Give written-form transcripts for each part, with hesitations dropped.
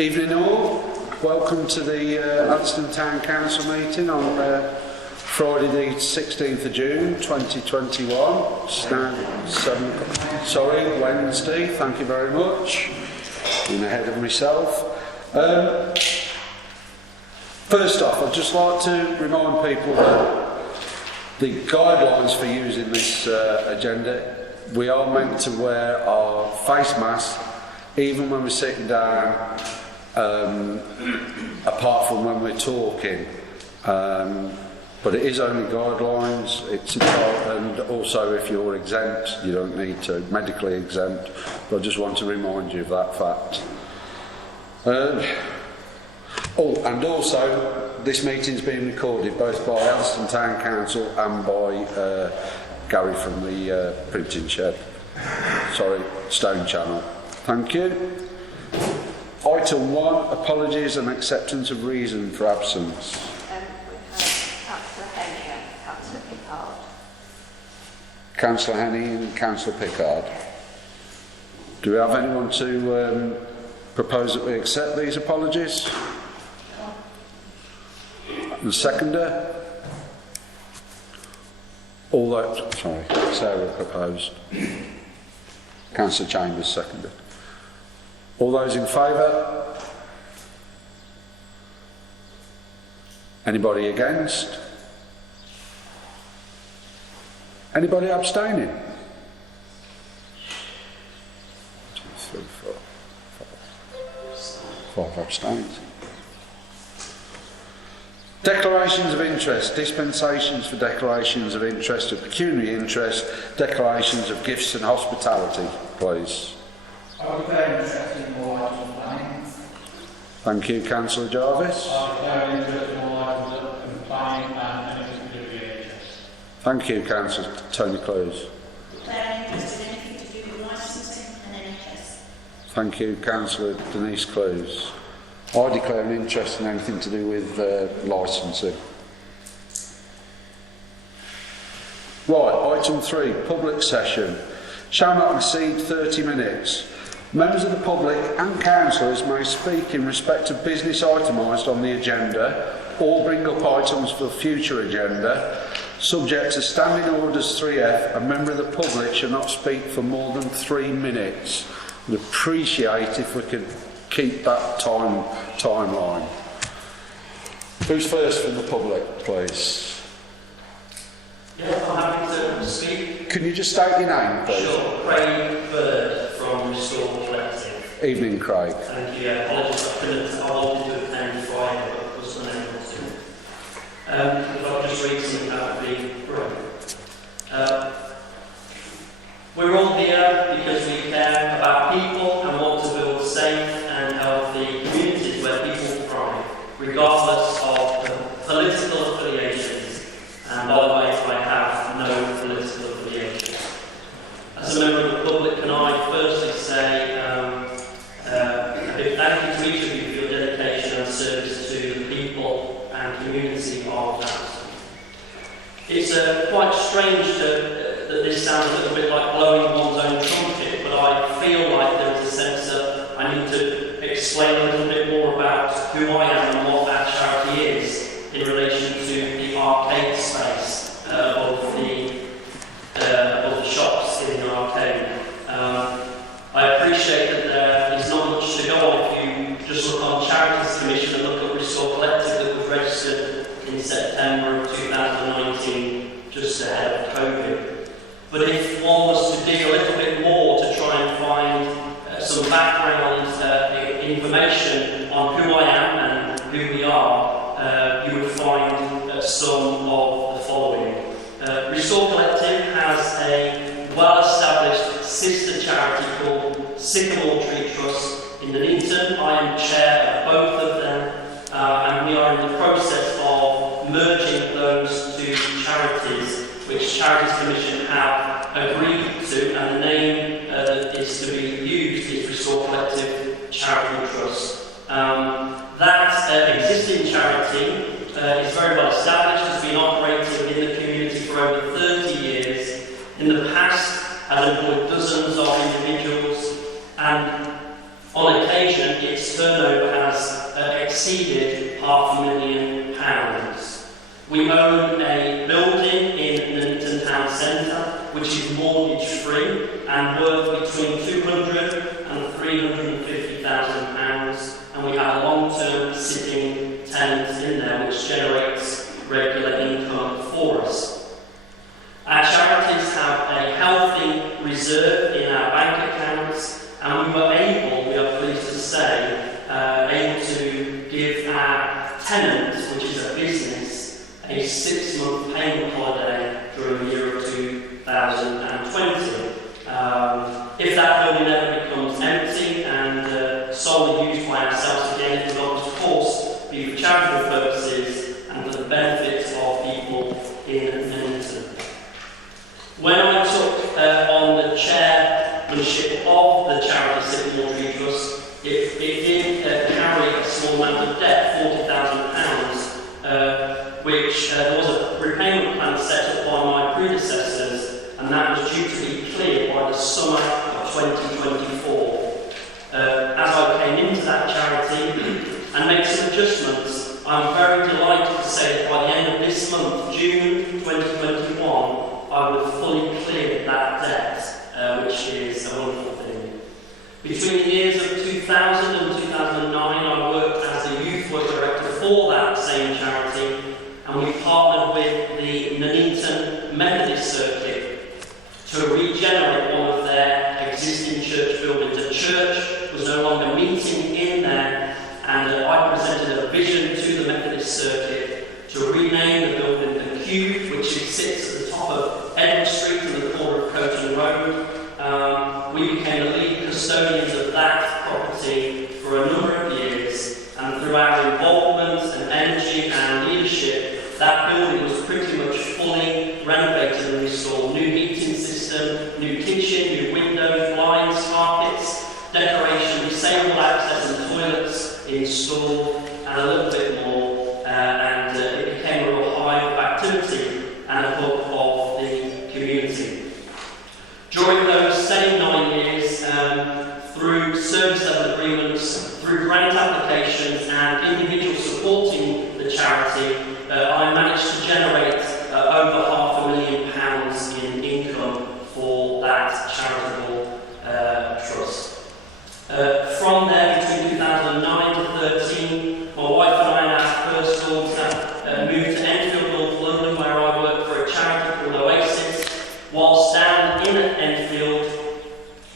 Evening all, welcome to the Atherstone Town Council Meeting on Friday the 16th of June 2021. Wednesday, thank you very much. I'm ahead of myself. First off, I'd just like to remind people that the guidelines for using this agenda, we are meant to wear our face masks even when we're sitting down, apart from when we're talking. But it is only guidelines. And also if you're exempt, you don't need to, medically exempt. But I just want to remind you of that fact. And also, this meeting's being recorded both by Atherstone Town Council and by Gary from the printing shed. Stone Channel. Thank you. Item 1, apologies and acceptance of reason for absence. We have Councillor Henny and Councillor Pickard. Councillor Henny and Councillor Pickard. Do we have anyone to propose that we accept these apologies? The seconder? Sarah proposed. Councillor Chambers seconded. All those in favour? Anybody against? Anybody abstaining? 1, 2, 3, 4, 5 abstains. Declarations of interest, dispensations for declarations of interest, of pecuniary interest, declarations of gifts and hospitality, please. I would declare interest in all items of planning. Thank you, Councillor Jarvis. I declare interest in all items of planning and anything to do with NHS. Thank you, Councillor Tony Close. Declaring interest in anything to do with licensing and NHS. Thank you, Councillor Denise Close. I declare an interest in anything to do with licensing. Right, item 3, public session. Shall not exceed 30 minutes. Members of the public and councillors may speak in respect of business itemised on the agenda or bring up items for future agenda. Subject to Standing Orders 3F, a member of the public shall not speak for more than 3 minutes. I'd appreciate if we could keep that timeline. Who's first from the public, please? Yeah, I'm happy to speak. Can you just state your name, please? Sure. Craig Bird from Restore Collective. Evening, Craig. Thank you. Apologies, I wanted to attend Friday, but was unable to. If I just read something, that would be great. We're all here because we care about people and want to build safe and healthy communities where people thrive, regardless of political affiliations. And by the way, I have no political affiliations. As a member of the public, can I firstly say a big thank you to each of you for your dedication and service to the people and community of Atherstone. It's quite strange that this sounds a little bit like blowing one's own trumpet, but I feel like there is a sense that I need to explain a little bit more about who I am and what that charity is in relation to the arcade space of the shops in the arcade. I appreciate that there is not much to go on if you just look on Charities Commission and look at Restore Collective that was registered in September of 2019, just ahead of COVID. But if one was to dig a little bit more to try and find some background information on who I am and who we are, you would find some of the following. Restore Collective has a well-established sister charity called Sycamore Tree Trust in Nuneaton. I am chair of both of them, and we are in the process of merging those two charities, which Charities Commission have agreed to, and the name that is to be used is Restore Collective Charitable Trust. That existing charity is very well established, has been operating in the community for over 30 years. In the past, has employed dozens of individuals, and on occasion its turnover exceeded £500,000. We own a building in Atherstone Town Centre which is mortgage free and worth between £200,000 and £350,000, and we have a long-term sitting tenant in there which generates regular income for us. Our charities have a healthy reserve in our bank accounts, and we were able, we are pleased to say, able to give our tenants, which is a business, a 6-month payment holiday during the year of 2020. If that building ever becomes empty and solely used by ourselves again, it will of course be for charitable purposes and for the benefit of people in Nuneaton. When I took on the chairmanship of the Charity Civil Laundry Trust, it did carry a small amount of debt, £40,000, which there was a repayment plan set up by my predecessors, and that was due to be cleared by the summer of 2024. As I came into that charity and made some adjustments, I'm very delighted to say that by the end of this month, June 2021, I would have fully cleared that debt, which is a wonderful thing. Between the years of 2000 and 2009, I worked as a youth work director for that same charity, and we partnered with the Nuneaton Methodist Circuit to regenerate one of their existing church buildings. The church was no longer meeting in there, and I presented a vision to the Methodist Circuit to rename the building the Cube, which sits at the top of Edward Street and the corner of Coton Road. We became the lead custodians of that property for a number of years, and through our involvement and energy and leadership, that building was pretty much fully renovated and restored. New heating system, new kitchen, new windows, blinds, carpets, decoration, disabled access and toilets installed, and a little bit more, and it became a real hive of activity and a hub of the community. During those same 9 years, through service level agreements, through grant applications and individuals supporting the charity, I managed to generate over £500,000 in income for that charitable trust. From there, between 2009 to 2013, my wife and I and our first daughter moved to Enfield, North London, where I worked for a charity called Oasis. Whilst down in Enfield,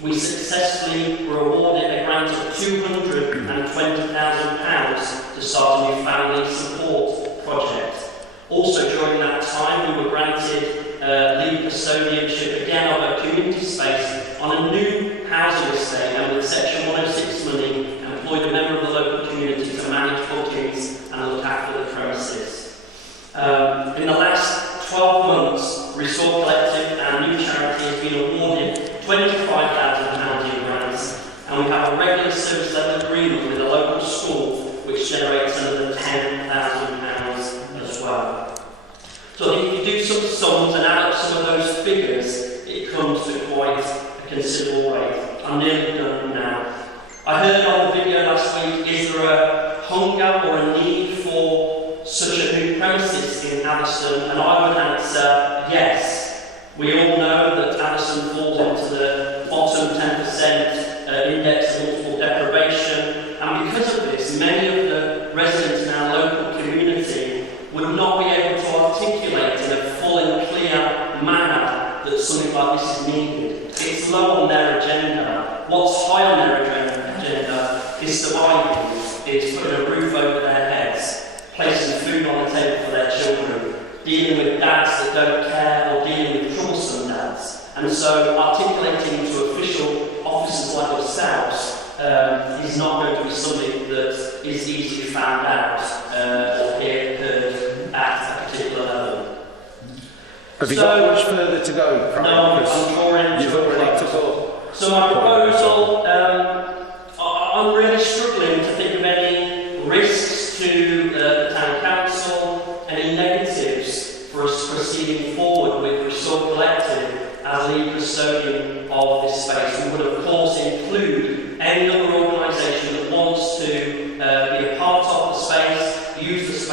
we successfully were awarded a grant of £220,000 to start a new family support project. Also during that time, we were granted lead custodianship again of a community space on a new housing estate, and with Section 106 money, employed a member of the local community to manage bookings and look after the premises. In the last 12 months, Restore Collective, our new charity, has been awarded £25,000 in grants, and we have a regular service level agreement with a local school which generates another £10,000 as well. So if you do some sums and add up some of those figures, it comes to quite a considerable rate. I'm nearly done now. I heard on the video last week, is there a hunger or a need for such a new premises in Atherstone? And I would answer yes. We all know that Atherstone falls into the bottom 10% index of multiple deprivation, and because of this, many of the residents in our local community would not be able to articulate in a full and clear manner that something like this is needed. It's low on their agenda. What's high on their agenda is surviving, it's putting a roof over their heads, placing food on the table for their children, dealing with dads that don't care, or dealing with troublesome dads. And so articulating to official officers like yourselves is not going to be something that is easily found out or heard at a particular level. Have you got much further to go, Craig? No, I'm drawing. You've already took up. So my proposal, I'm really struggling to think of any risks to the Town Council, any negatives for us proceeding forward with Restore Collective as lead custodian of this space. We would of course include any other organisation that wants to be a part of the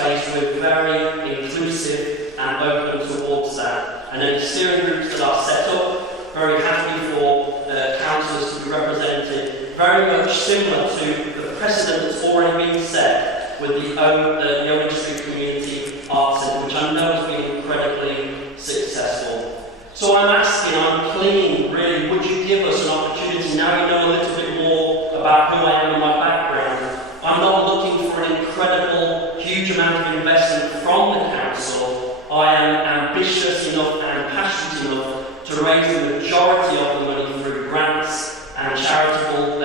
space, we're very inclusive and open towards that. And then the steering groups that are set up, very happy for councillors to be represented, very much similar to the precedent that's already been set with the Owen Street Community Arts Centre, which I know has been incredibly successful. So I'm pleading, really, would you give us an opportunity, now you know a little bit more about who I am and my background. I'm not looking for an incredible, huge amount of investment from the council. I am ambitious enough and passionate enough to raise the majority of the money through grants and charitable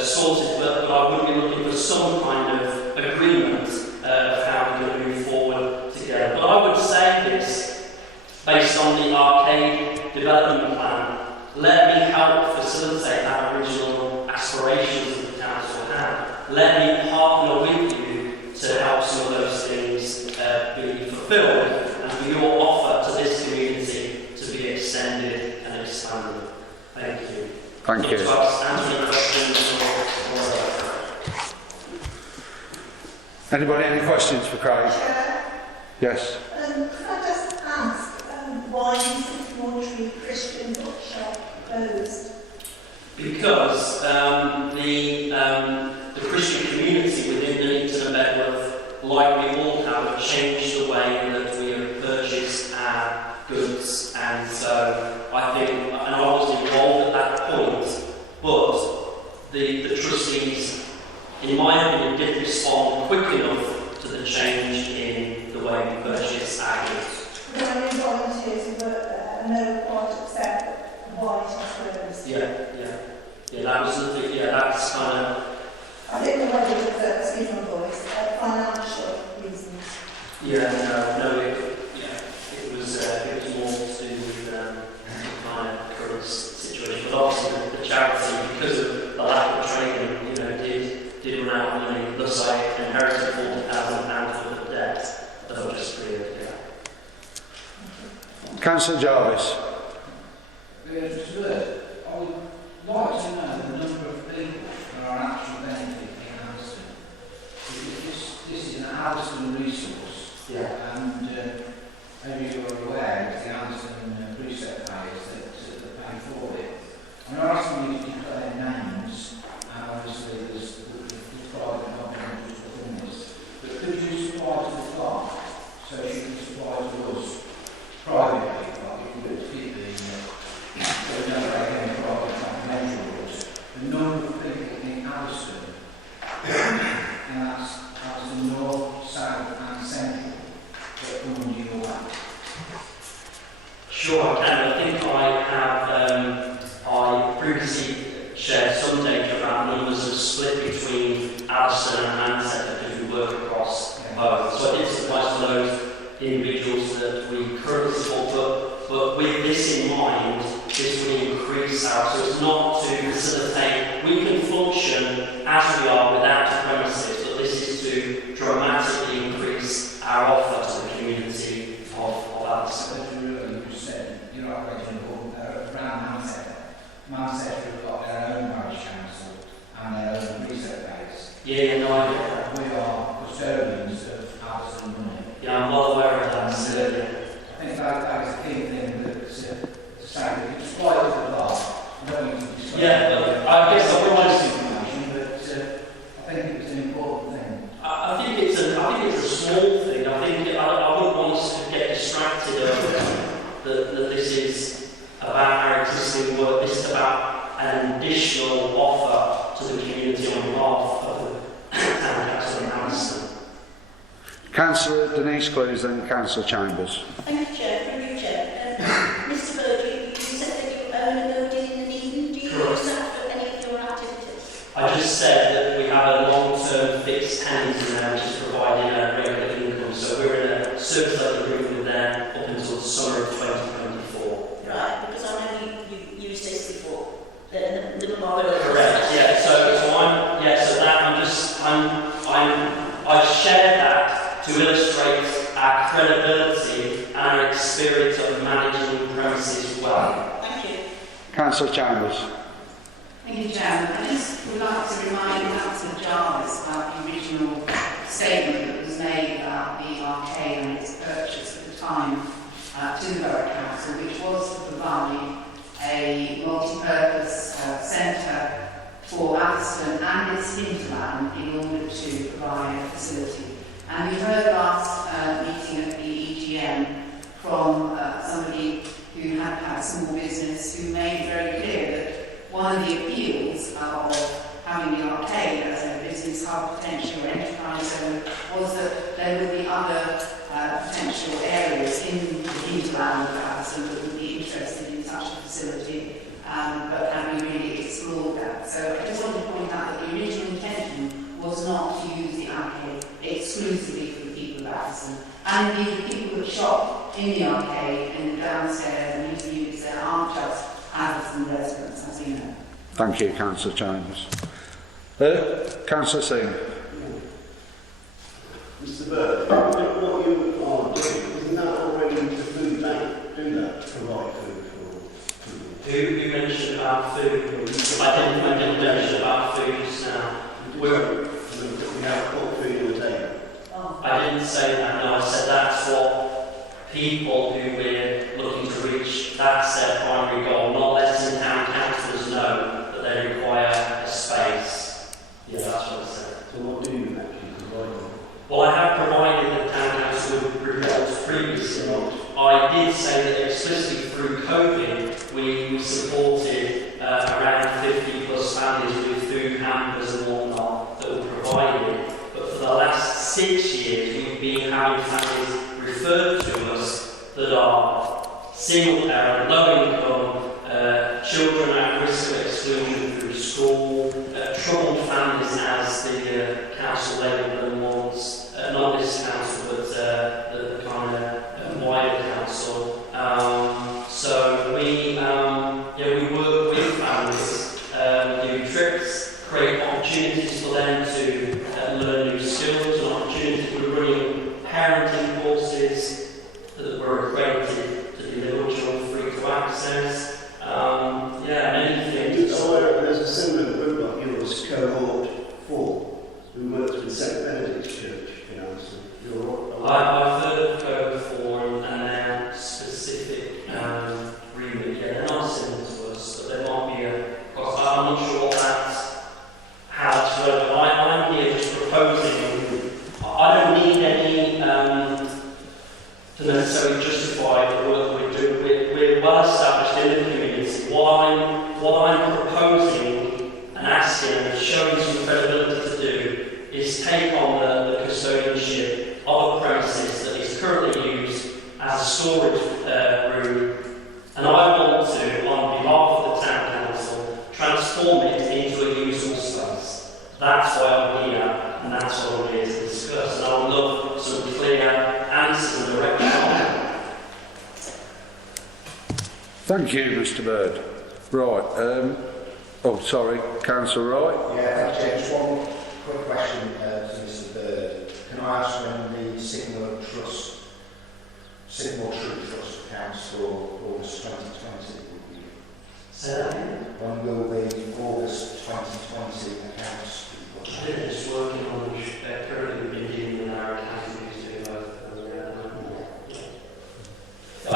sources, but I would be looking for some kind of agreement of how we're going to move forward together. But I would say this, based on the arcade development plan, let me help facilitate that original aspirations that the council had. Let me partner with you to help some of those things be fulfilled, and for your offer to this community to be extended and expanded. Thank you. Thank you. To answer any questions or Anybody, any questions for Craig? Yes. Can I just ask why is the Mortuary Christian Bookshop closed? because the Christian community within Nuneaton and Bedworth, like we all have changed the way that we have purchased our goods, and so I think, and I was involved at that point, but the trustees, in my opinion, didn't respond quick enough to the change in the way we purchase our goods. There are any volunteers who work there and they're quite upset why it is closed. Yeah, that was the thing, that's kind of... I didn't know whether it was, excuse my voice, financial reasons. It was more to do with the kind of current situation. But obviously the charity, because of the lack of training, did run out of money. Thus I inherited £40,000 worth of debt that I just cleared. Councillor Jarvis. I would like to know the number of people that are actually benefiting Atherstone. Because this is an Atherstone resource. And maybe you're aware of the Atherstone precept payers that pay for it. I'm not asking you to declare names, and obviously there's private companies within this. But could you supply to the clerk so she can supply to us privately, like if you were to keep the number of people in Atherstone, and that's Atherstone North, South and Central, that come under your lap? Sure, I can. I think I have, I previously shared some data about numbers of split between Atherstone and Manchester because we work across both. So it applies to those individuals that we currently support, but with this in mind, this will increase our, so it's not to facilitate, we can function as we are without the premises, but this is to dramatically increase our offer to the community of Atherstone. As you said, you're operating around Manchester have got their own parish council and their own reset base. No, I get that. We are custodians of Atherstone money. I'm well aware of that, so I think that is the key thing that to say that you supply to the law. I guess I would just... information, but I think it's an important thing. I think it's a small thing. I wouldn't want us to get distracted of that this is about our existing work. This is about an additional offer to the community on behalf of the town council in Atherstone. Councillor Denise Clues, then Councillor Chambers. Thank you, Chair. Thank you, Chair. Mr. Bird, you said that you own a building in the Eden. Do you use that for any of your activities? I just said that we have a long-term fixed tenant in there which is providing a regular income. So we're in a service level agreement with them up until the summer of 2024. Right, because I know you used this before. The memorial. Correct. Yeah. I've shared that to illustrate our credibility and our experience of managing premises well. Thank you. Councillor Chambers. Thank you, Chairman. I just would like to remind Councillor Jarvis about the original statement that was made to the Borough Council, which was to provide a multi-purpose centre for Atherstone and its hinterland in order to provide a facility. And we heard last meeting at the EGM from somebody who had small business who made it very clear that one of the appeals of having the arcade as a business hub potential or enterprise zone was that there would be other potential areas in the hinterland of Atherstone that would be interested in such a facility, but have we really explored that? So I just want to point out that the original intention was not to use the arcade exclusively for the people of Atherstone. And indeed, the people that shop in the arcade and downstairs and use the units there aren't just Atherstone residents, as we know. Thank you, Councillor Chambers. Councillor Singh. Mr. Bird, what you are doing, isn't that already the food bank? Do that, provide food for people? Who mentioned about food? I didn't mention about food just now. We have put food on the table. I didn't say that, no, I said that's what people who we're looking to reach, that's their primary goal, not letting town councillors know that they require a space. Yeah, that's what I said. So what do you actually provide them? Well, I have provided the town council with reports previously. I did say that explicitly through COVID, we supported around 50 plus families with food hampers and whatnot that were provided. But for the last 6 years, we've been having families referred to us that are single parent, low income, children at risk of exclusion through school, troubled families as the council labelled them once, not this council, but the kind of wider council. So we work with families, do trips, create opportunities for them to learn new skills and opportunities. We're running parenting courses that were accredited to deliver children free to access. Many things. There's a similar group like yours, Cohort 4, who works with St Benedict's Church in Atherstone. I've heard of Cohort 4 and their specific remit. Yeah, they're not similar to us, but there might be I'm not sure how that's worked. I'm here just proposing. I don't need any to necessarily justify the work we're doing. We're well established in the community. What I'm proposing and asking and showing some credibility to do is take on the custodianship of a premises that is currently used as a storage room, and I want to, on behalf of the town council, transform it into a usable space. That's why I'm here, and that's what I'm here to discuss. And I would love some clear answers and direction on that. Thank you, Mr. Bird. Right. Sorry, Councillor Wright. Yeah, actually, just one quick question to Mr. Bird. Can I ask when the Signal Tree Trust accounts for August 2020 will be? Say that again. When will the August 2020 accounts be put? I think it's working on currently been dealing with our accounting to both. I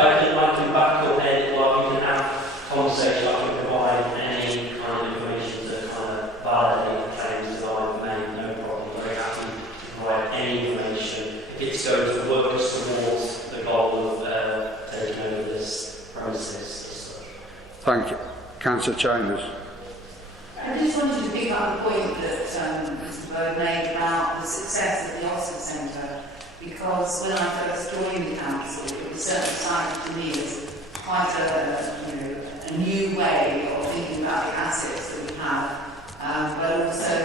can back up any, well, we can have conversations, I can provide any kind of information to kind of validate the claims that I've made, no problem. I'm very happy to provide any information if it's going to work us towards the goal of taking over this premises as such. Thank you. Councillor Chambers. I just wanted to pick up the point that Mr. Bird made about the success of the Oxford Centre, because when I first joined the council, it was certainly cited to me as quite a new way of thinking about the assets that we have, but also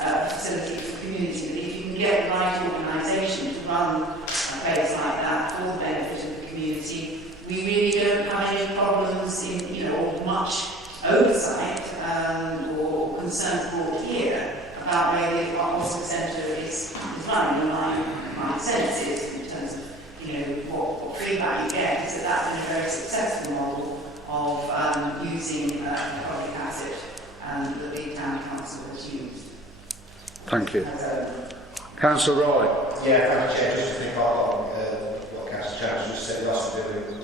a facility for the community. That if you can get the right organisation to run a place like that for the benefit of the community, we really don't have any problems in, or much oversight or concerns brought here about where the Oxford Centre is running. And my sense is, in terms of what feedback you get, is that that's been a very successful model of using a public asset that the town council has used. Thank you. Councillor Wright. Yeah, thank you, Chair. Just to think about what Councillor Chambers just said, we also do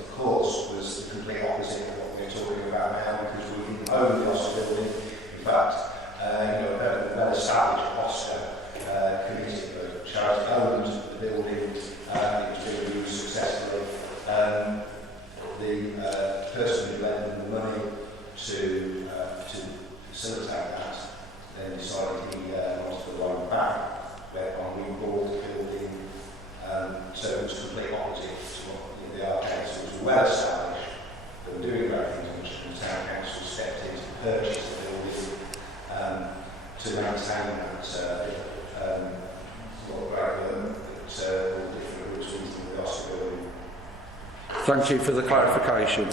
Thank you for the clarification,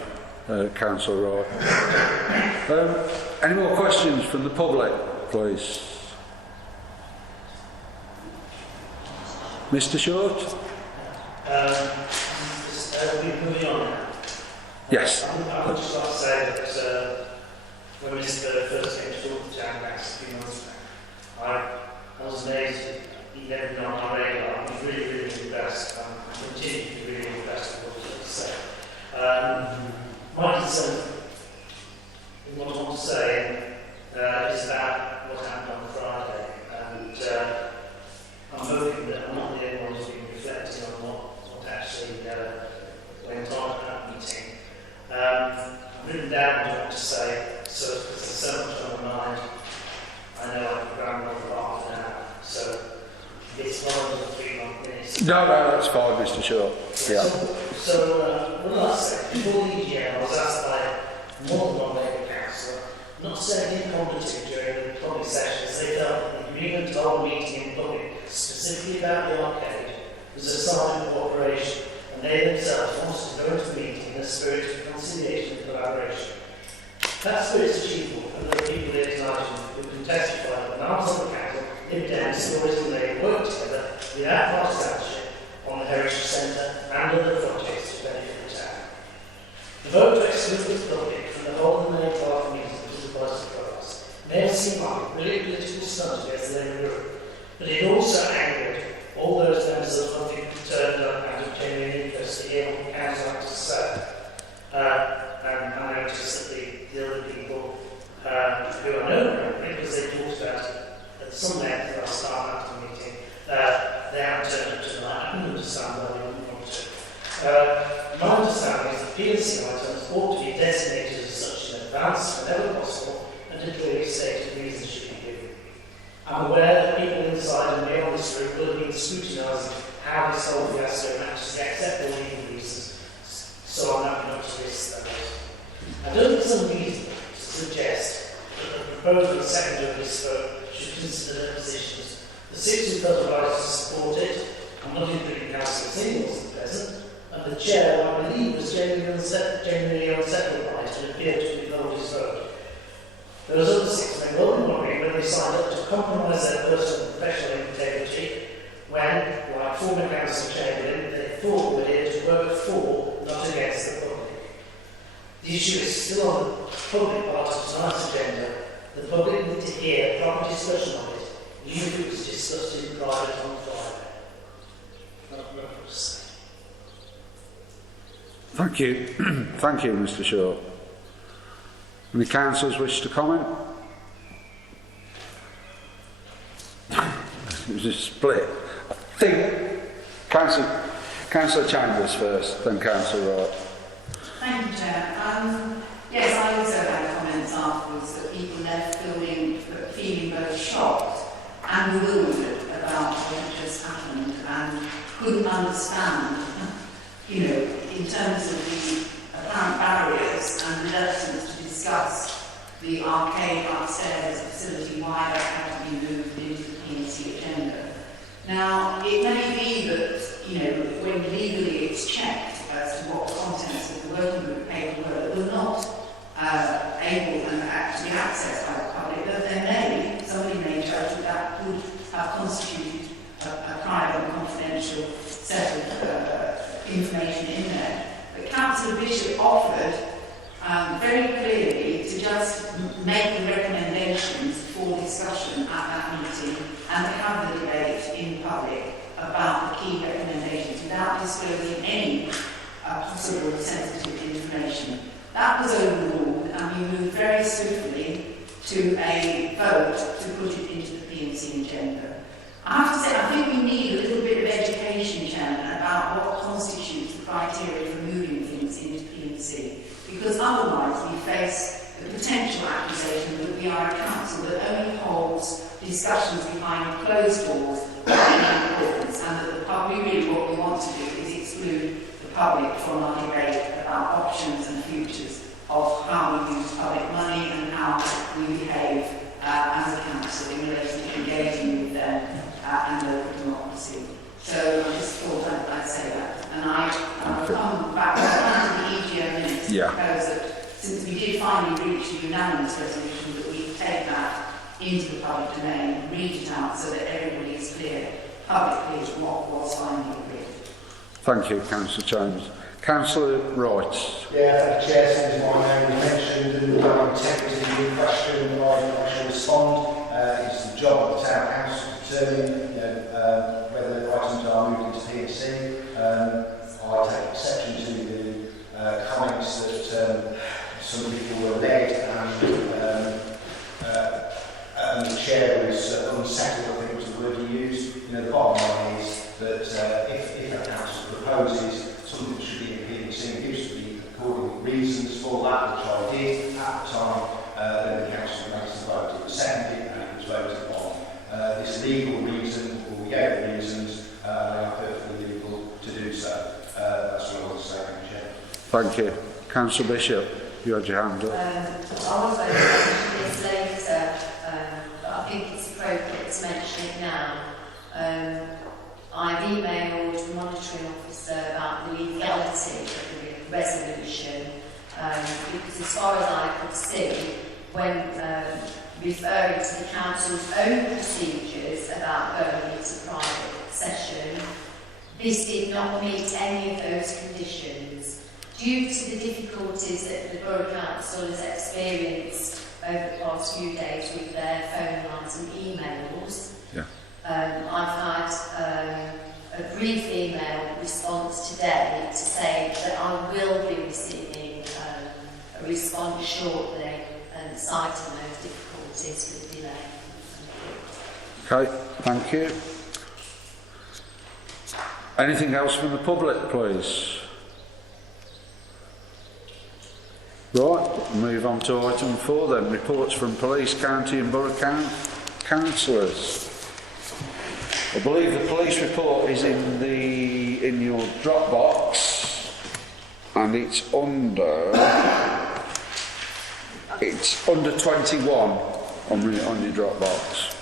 Councillor Wright. Any more questions from the public, please? Mr. Short? Moving on now. Yes. I would just like to say that when Mr. first came to talk to the town council a few months back, I was amazed that he'd never been on our radar. I was really, really impressed. I continue to be really impressed with what he had to say. My concern, what I want to say, is about what happened on Friday. And I'm hoping that I'm not the only one who's been reflecting on what actually went on at that meeting. I've written down what to say, so because there's so much on my mind, I know I could ramble for half an hour. So it's 1 of the 3 minutes. No, that's fine, Mr. Short. Yeah. So what did I say? Before the EGM, I was asked by more than one Labour councillor not to say anything competent during the public sessions. They felt that the agreement to hold a meeting in public, specifically about the arcade, was a sign of cooperation, and they themselves wanted to go into the meeting in a spirit of conciliation and collaboration. That spirit is achievable, and there are people here tonight who can testify that members of the council lived down stories and they worked together without partisanship on the Heritage Centre and other projects to benefit the town. The vote to exclude the public from the whole of the main park meeting was a positive for us. May have seemed like a brilliant political stunt against the Labour group, but it also angered all those members of the public who turned up out of genuine interest to hear what the council had to say. And I noticed that the other people who I know, because they talked about it at some length at the start after the meeting, they haven't turned up tonight. I can understand why they wouldn't want to. My understanding is that P&C items ought to be designated as such in advance whenever possible, and a clearly stated reason should be given. I'm aware that people inside and beyond this group will have been scrutinising how this whole fiasco matches the acceptable legal reasons, so I'm happy not to list those. I don't think it's unreasonable to suggest that the proposal and second of this vote should consider their positions. The 6 who felt obliged to support it, I'm not including Councillor Singles at present, and the chair, who I believe was genuinely unsettled by it and appeared to withhold his vote. Those other 6 may well be wondering when they signed up to compromise their personal and professional integrity when, like former Councillor Chamberlain, they thought we were here to work for, not against the public. The issue is still on the public part of tonight's agenda. The public need to hear proper discussion of it, even if it was discussed in private on Friday. Not what I was saying. Thank you. Thank you, Mr. Short. Any councillors wish to comment? It was a split. I think Councillor Chambers first, then Councillor Wright. Thank you, Chair. Yes, I also had comments afterwards that people left feeling both shocked and bewildered about what had just happened and couldn't understand, in terms of the apparent barriers and reluctance to discuss the arcade upstairs facility, why that had to be moved into the P&C agenda. Now, it may be that, when legally it's checked as to what the contents of the working group paper were, that were not able and actually accessed by the public, but then somebody may judge that would have constituted a private and confidential set of information in there. But Councillor Bishop offered very clearly to just make the recommendations for discussion at that meeting and to have the debate in public about the key recommendations without disclosing any possible sensitive information. That was overruled and we moved very swiftly to a vote to put it into the P&C agenda. I have to say, I think we need a little bit of education, Chairman, about what constitutes the criteria for moving things into P&C, because otherwise we face the potential accusation that we are a council that only holds discussions behind closed doors of any importance, and that the public, really what we want to do is exclude the public from our debate about options and futures of how we use public money and how we behave as a council in relation to engaging with them and local democracy. So I just thought I'd say that. And I'll come back to the EGO minutes to propose that since we did finally reach a unanimous resolution, that we take that into the public domain, read it out so that everybody is clear publicly what was finally agreed. Thank you, Councillor Chambers. Councillor Wright. Yeah, thank you, Chair. Since my name was mentioned and I'm attempting to be question, I shall respond. It's the job of the Town Council to determine whether items are moved into P&C. I take exception to the comments that some people were led and the Chair was unsettled, I think was the word he used. The bottom line is that if a council proposes something that should be in P&C and gives the according reasons for that, which I did at the time, then the council makes the vote. It was seconded and it was voted on. This legal reason, or we gave the reasons, they are perfectly legal to do so. That's what I want to say, Chair. Thank you. Councillor Bishop, you had your hand up. I was going to mention this later, but I think it's appropriate to mention it now. I've emailed the monitoring officer about the legality of the resolution, because as far as I could see, when referring to the council's own procedures about going into private session, this did not meet any of those conditions. Due to the difficulties that the Borough Council has experienced over the past few days with their phone lines and emails, I've had a brief email response today to say that I will be receiving a response shortly and citing those difficulties with delay. Okay, thank you. Anything else from the public, please? Right, we'll move on to item 4 then. Reports from police, county and borough councillors. I believe the police report is in your Dropbox, and it's under 21 on your Dropbox.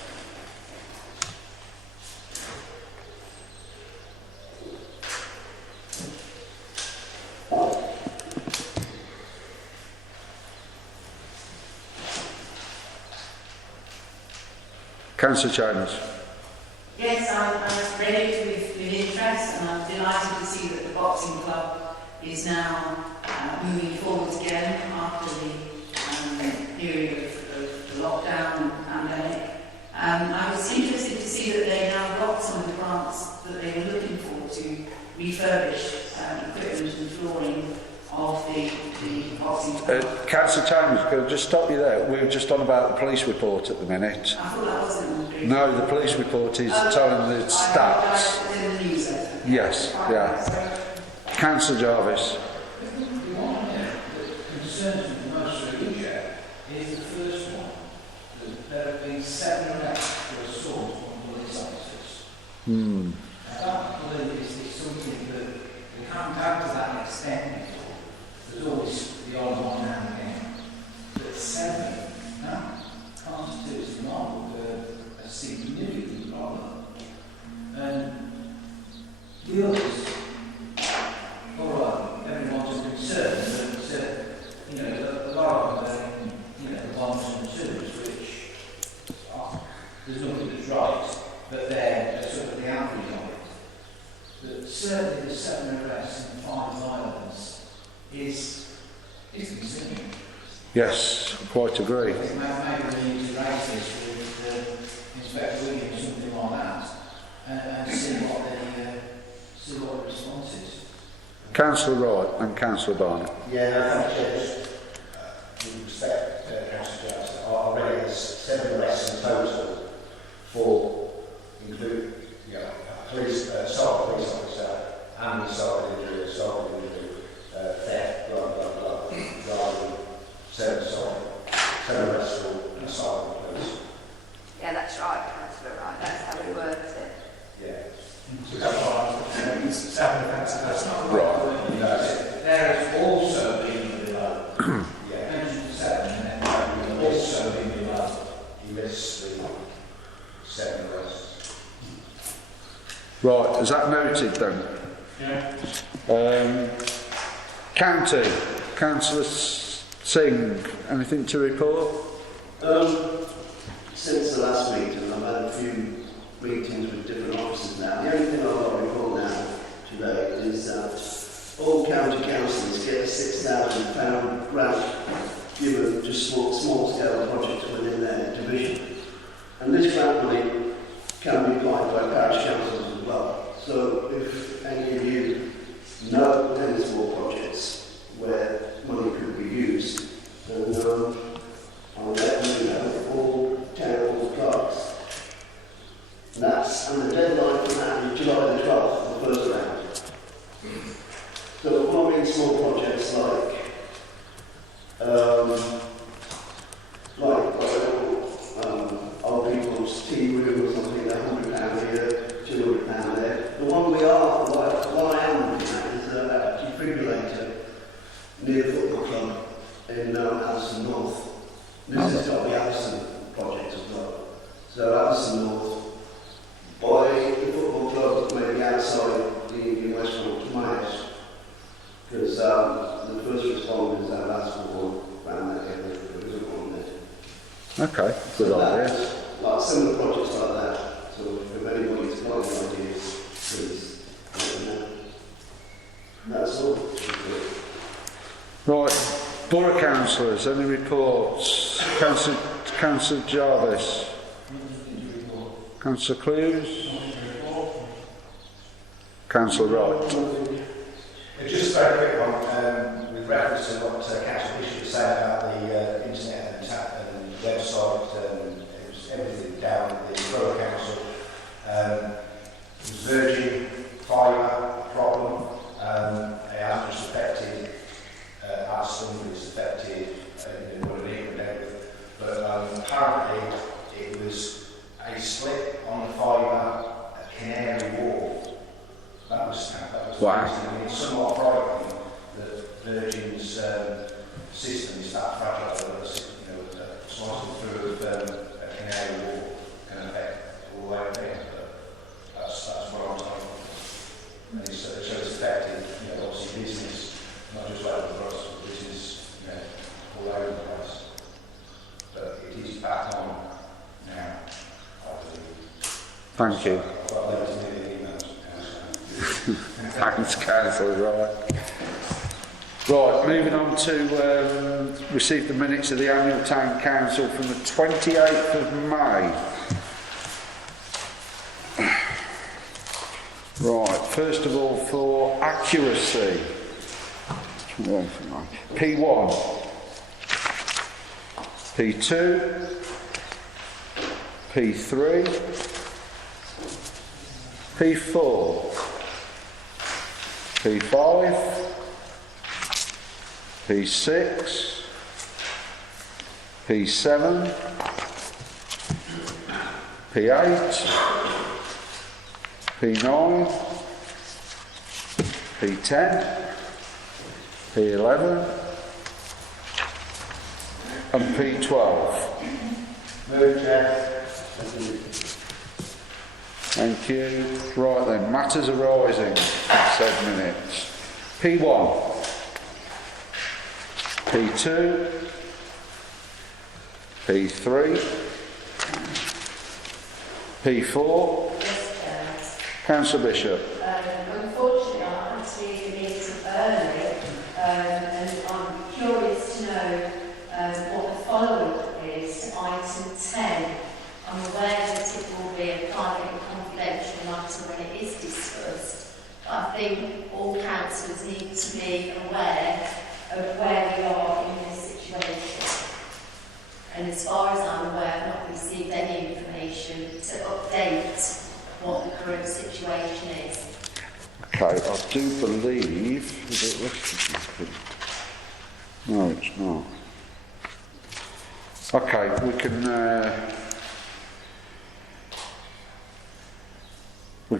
Councillor Chambers. Yes, I've read it with interest, and I'm delighted to see that the boxing club is now moving forward again after the period of lockdown and pandemic. I was interested to see that they now got some of the grants that they were looking for to refurbish equipment and flooring of the boxing club. Councillor Chambers, can I just stop you there? We were just on about the police report at the minute. I thought that wasn't agreed. No, the police report is telling the stats. In the newsletter. Yes, yeah. Councillor Jarvis. The one that concerns me the most really, Chair, is the first one. There have been 7 arrests for assault on police officers. Now, that believe is something that we haven't had to that extent before. There's always the odd one now and again. But 7 now constitutes not a significant problem. And the others, all right, everyone's concerned, but a lot of them, the 1s and 2s, which there's nothing that's right, but they're sort of the average of it. But certainly the 7 arrests and 5 violence is concerning. Yes, quite agree. I think maybe we need to raise this with Inspector Williams, something like that, and see what the response is. Councillor Wright and Councillor Barnett. Yeah, thank you. With respect, Councillor Jackson, I read it as 7 arrests in total for including police, assault police officer and assault injury, theft, blah blah blah, rather than 7 arrests for assault police. Yeah, that's right, Councillor, right. That's how we worked it. Yeah. It's 7 offences, that's not Right. There has also been below. Mentioned 7, and then there has also been below. You missed the 7 arrests. Right, is that noted then? Yeah. County, Councillor Singh, anything to report? Since the last meeting, I've had a few meetings with different officers now. The only thing I've got to report now today is that all county councillors get a £6,000 grant given to small scale projects within their division. And this grant money can be applied by parish councils as well. So if any of you know any small projects where money could be used, then I'll let you know all 10 hall clerks. And the deadline for that is July the 12th, the first round. So when I mean small projects old people's tea room or something, £100 a year, £200 there. The one I am looking at is a defibrillator near the football club in Atherstone North. This has got the Atherstone project as well. So Atherstone North, by the football club, maybe outside the West North Miles, because the first responders have asked for one around that area. There isn't one there. Okay, good idea. Like similar projects like that. So if anybody's got any ideas, please let me know. That's all. Right, Borough Councillors, any reports? Councillor Jarvis? Councillor Clues? Councillor Wright? Just a very quick one, with reference to what Councillor Bishop said about the internet and website, it was everything down at the Borough Council. It was Virgin Fibre problem. It hasn't just affected Aston, it's affected but apparently it was a slip on the fibre at Canary Wharf. That was wow. It's somewhat frightening that Virgin's system is that fragile that slicing through a Canary Wharf can affect all the way there. But that's what I'm talking about. And so it's affected, obviously business, not just local for us, but business, all over the place. But it is back on now, I believe. Thank you. I've got loads of emails. Thanks, Councillor Wright. Right, moving on to receive the minutes of the annual Town Council from the 28th of May. Right, first of all, for accuracy, P1, P2, P3, P4, P5, P6, P7, P8, P9, P10, P11 and P12. Move, Chair. Thank you. Right then, matters arising in said minutes. P1, P2, P3, P4. Councillor Bishop. Unfortunately, I had to leave the meeting early, and I'm curious to know what the follow-up is to item 10. I'm aware that it will be a private and confidential matter when it is discussed, but I think all councillors need to be aware of where we are in this situation. And as far as I'm aware, I've not received any information to update what the current situation is. Okay, I do believe... Is it listed? No, it's not. Okay, we can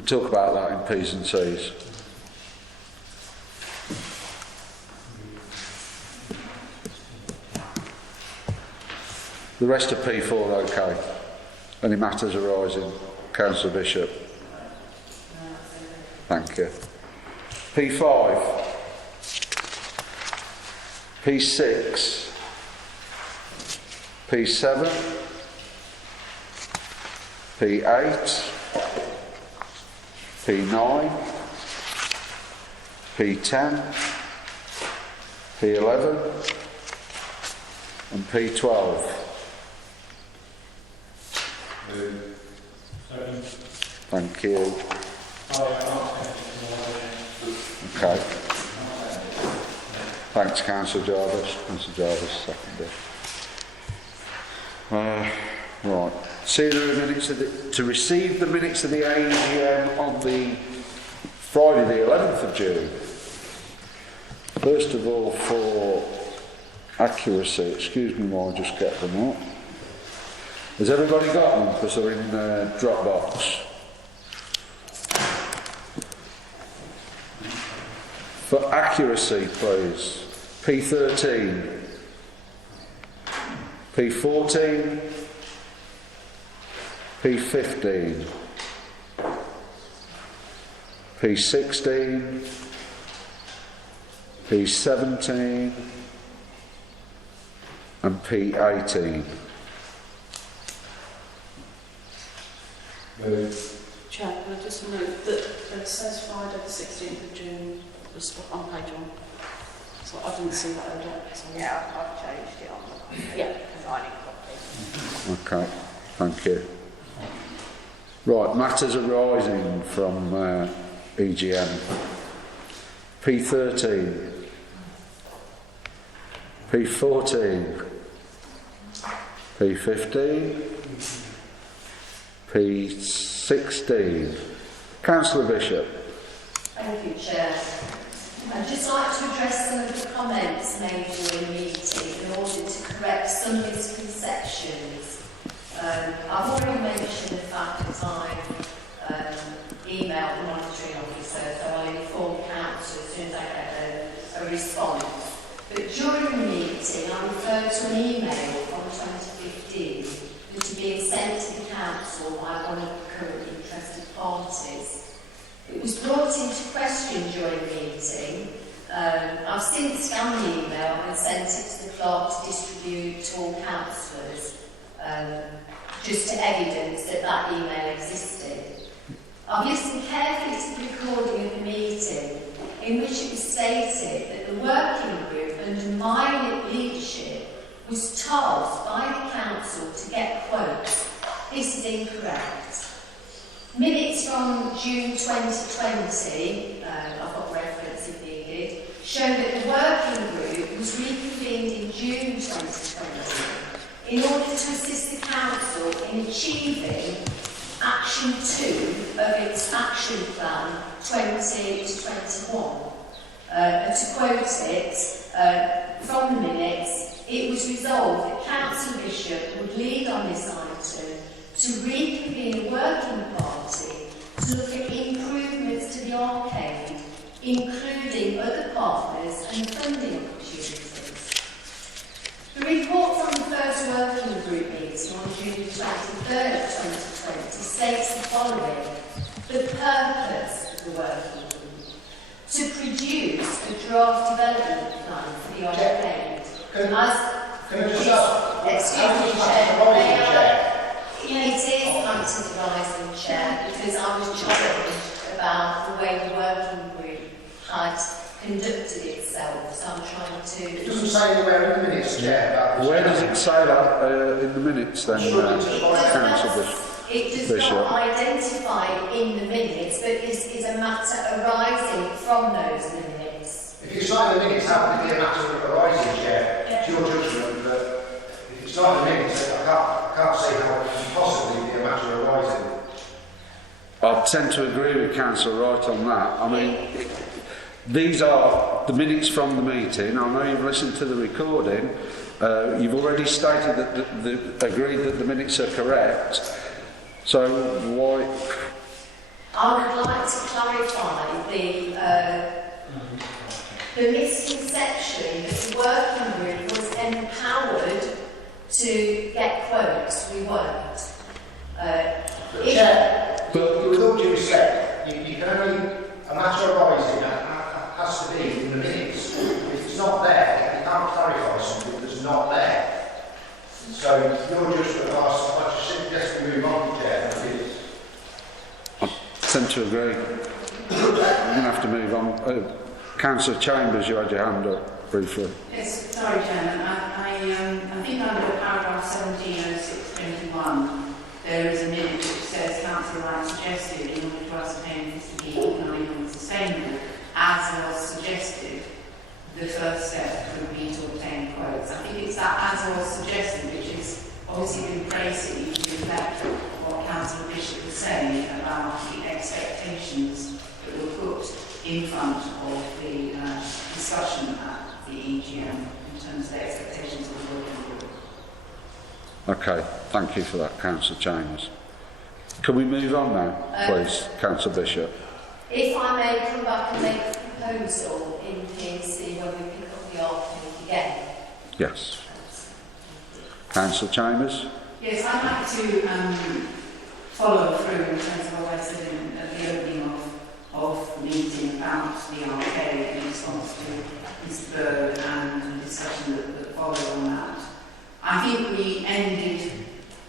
talk about that in P's and C's. The rest of P4 okay. Any matters arising? Councillor Bishop. Thank you. P5. P6. P7. P8. P9. P10. P11. And P12. Second. Thank you. Okay. Thanks, Councillor Jarvis. Councillor Jarvis, seconded. Right. See the minutes of to receive the minutes of the AGM on the Friday the 11th of June. First of all, for accuracy, excuse me while I just get them up. Has everybody got them? Because they're in Dropbox. For accuracy, please. P13. P14. P15. P16. P17. And P18. Chair, can I just note that it says Friday the 16th of June was on page 1. So I didn't see that earlier. So Yeah, I've changed it on the signing copy. Okay, thank you. Right, matters arising from EGM. P13. P14. P15. P16. Councillor Bishop. Thank you, Chair. I'd just like to address some of the comments made during the meeting in order to correct some misconceptions. I've already mentioned the fact that I've emailed the monitoring officer, so I'll inform council as soon as I get a response. But during the meeting, I referred to an email from 2015 that had been sent to the council by one of the current interested parties. It was brought into question during the meeting. I've since scanned the email and sent it to the clerk to distribute to all councillors, just to evidence that that email existed. I've listened carefully to the recording of the meeting, in which it was stated that the working group under my leadership was tasked by the council to get quotes. This is incorrect. Minutes from June 2020, I've got reference if needed, show that the working group was reconvened in June 2020 in order to assist the council in achieving Action 2 of its Action Plan 20 to 21. To quote it from the minutes, it was resolved that Councillor Bishop would lead on this item to reconvene a working party to look at improvements to the arcade, including other partners and funding opportunities. The report from the first working group meeting on June 23rd, 2020 states the following: the purpose of the working group, to produce a draft development plan for the arcade. Can I just Excuse me, Chair. It is Hampton's Rising, Chair, because I was challenged about the way the working group had conducted itself, so I'm trying to... It doesn't say anywhere in the minutes, Chair. Where does it say that in the minutes then, Councillor Bishop? It does not identify in the minutes, but this is a matter arising from those minutes. If it's not in the minutes, how could it be a matter of arising, Chair? It's your judgment, but if it's not in the minutes, I can't see how it can possibly be a matter of arising. I tend to agree with Councillor Wright on that. I mean, these are the minutes from the meeting. I know you've listened to the recording. You've already stated that agreed that the minutes are correct. So why? I would like to clarify the misconception that the working group was empowered to get quotes. We weren't. Chair, with all due respect, you can only tend to agree. We're going to have to move on. Councillor Chambers, you had your hand up briefly. Yes, sorry, Chairman. I think under paragraph 170621, there is a minute which says Council Wright suggested in order to ascertain if this to be economic and sustainable, as was suggested, the first step would be to obtain quotes. I think it's that as was suggested, which is obviously been crazy to reflect what Councillor Bishop was saying about the expectations that were put in front of the discussion at the EGM in terms of the expectations of the working group. Okay, thank you for that, Councillor Chambers. Can we move on now, please, Councillor Bishop? If I may come back and make a proposal in PNC when we pick up the article again. Yes. Councillor Chambers? Yes, I'd like to follow through in terms of what I said at the opening of the meeting about the arcade in response to Mr. Bird and the discussion that followed on that. I think we ended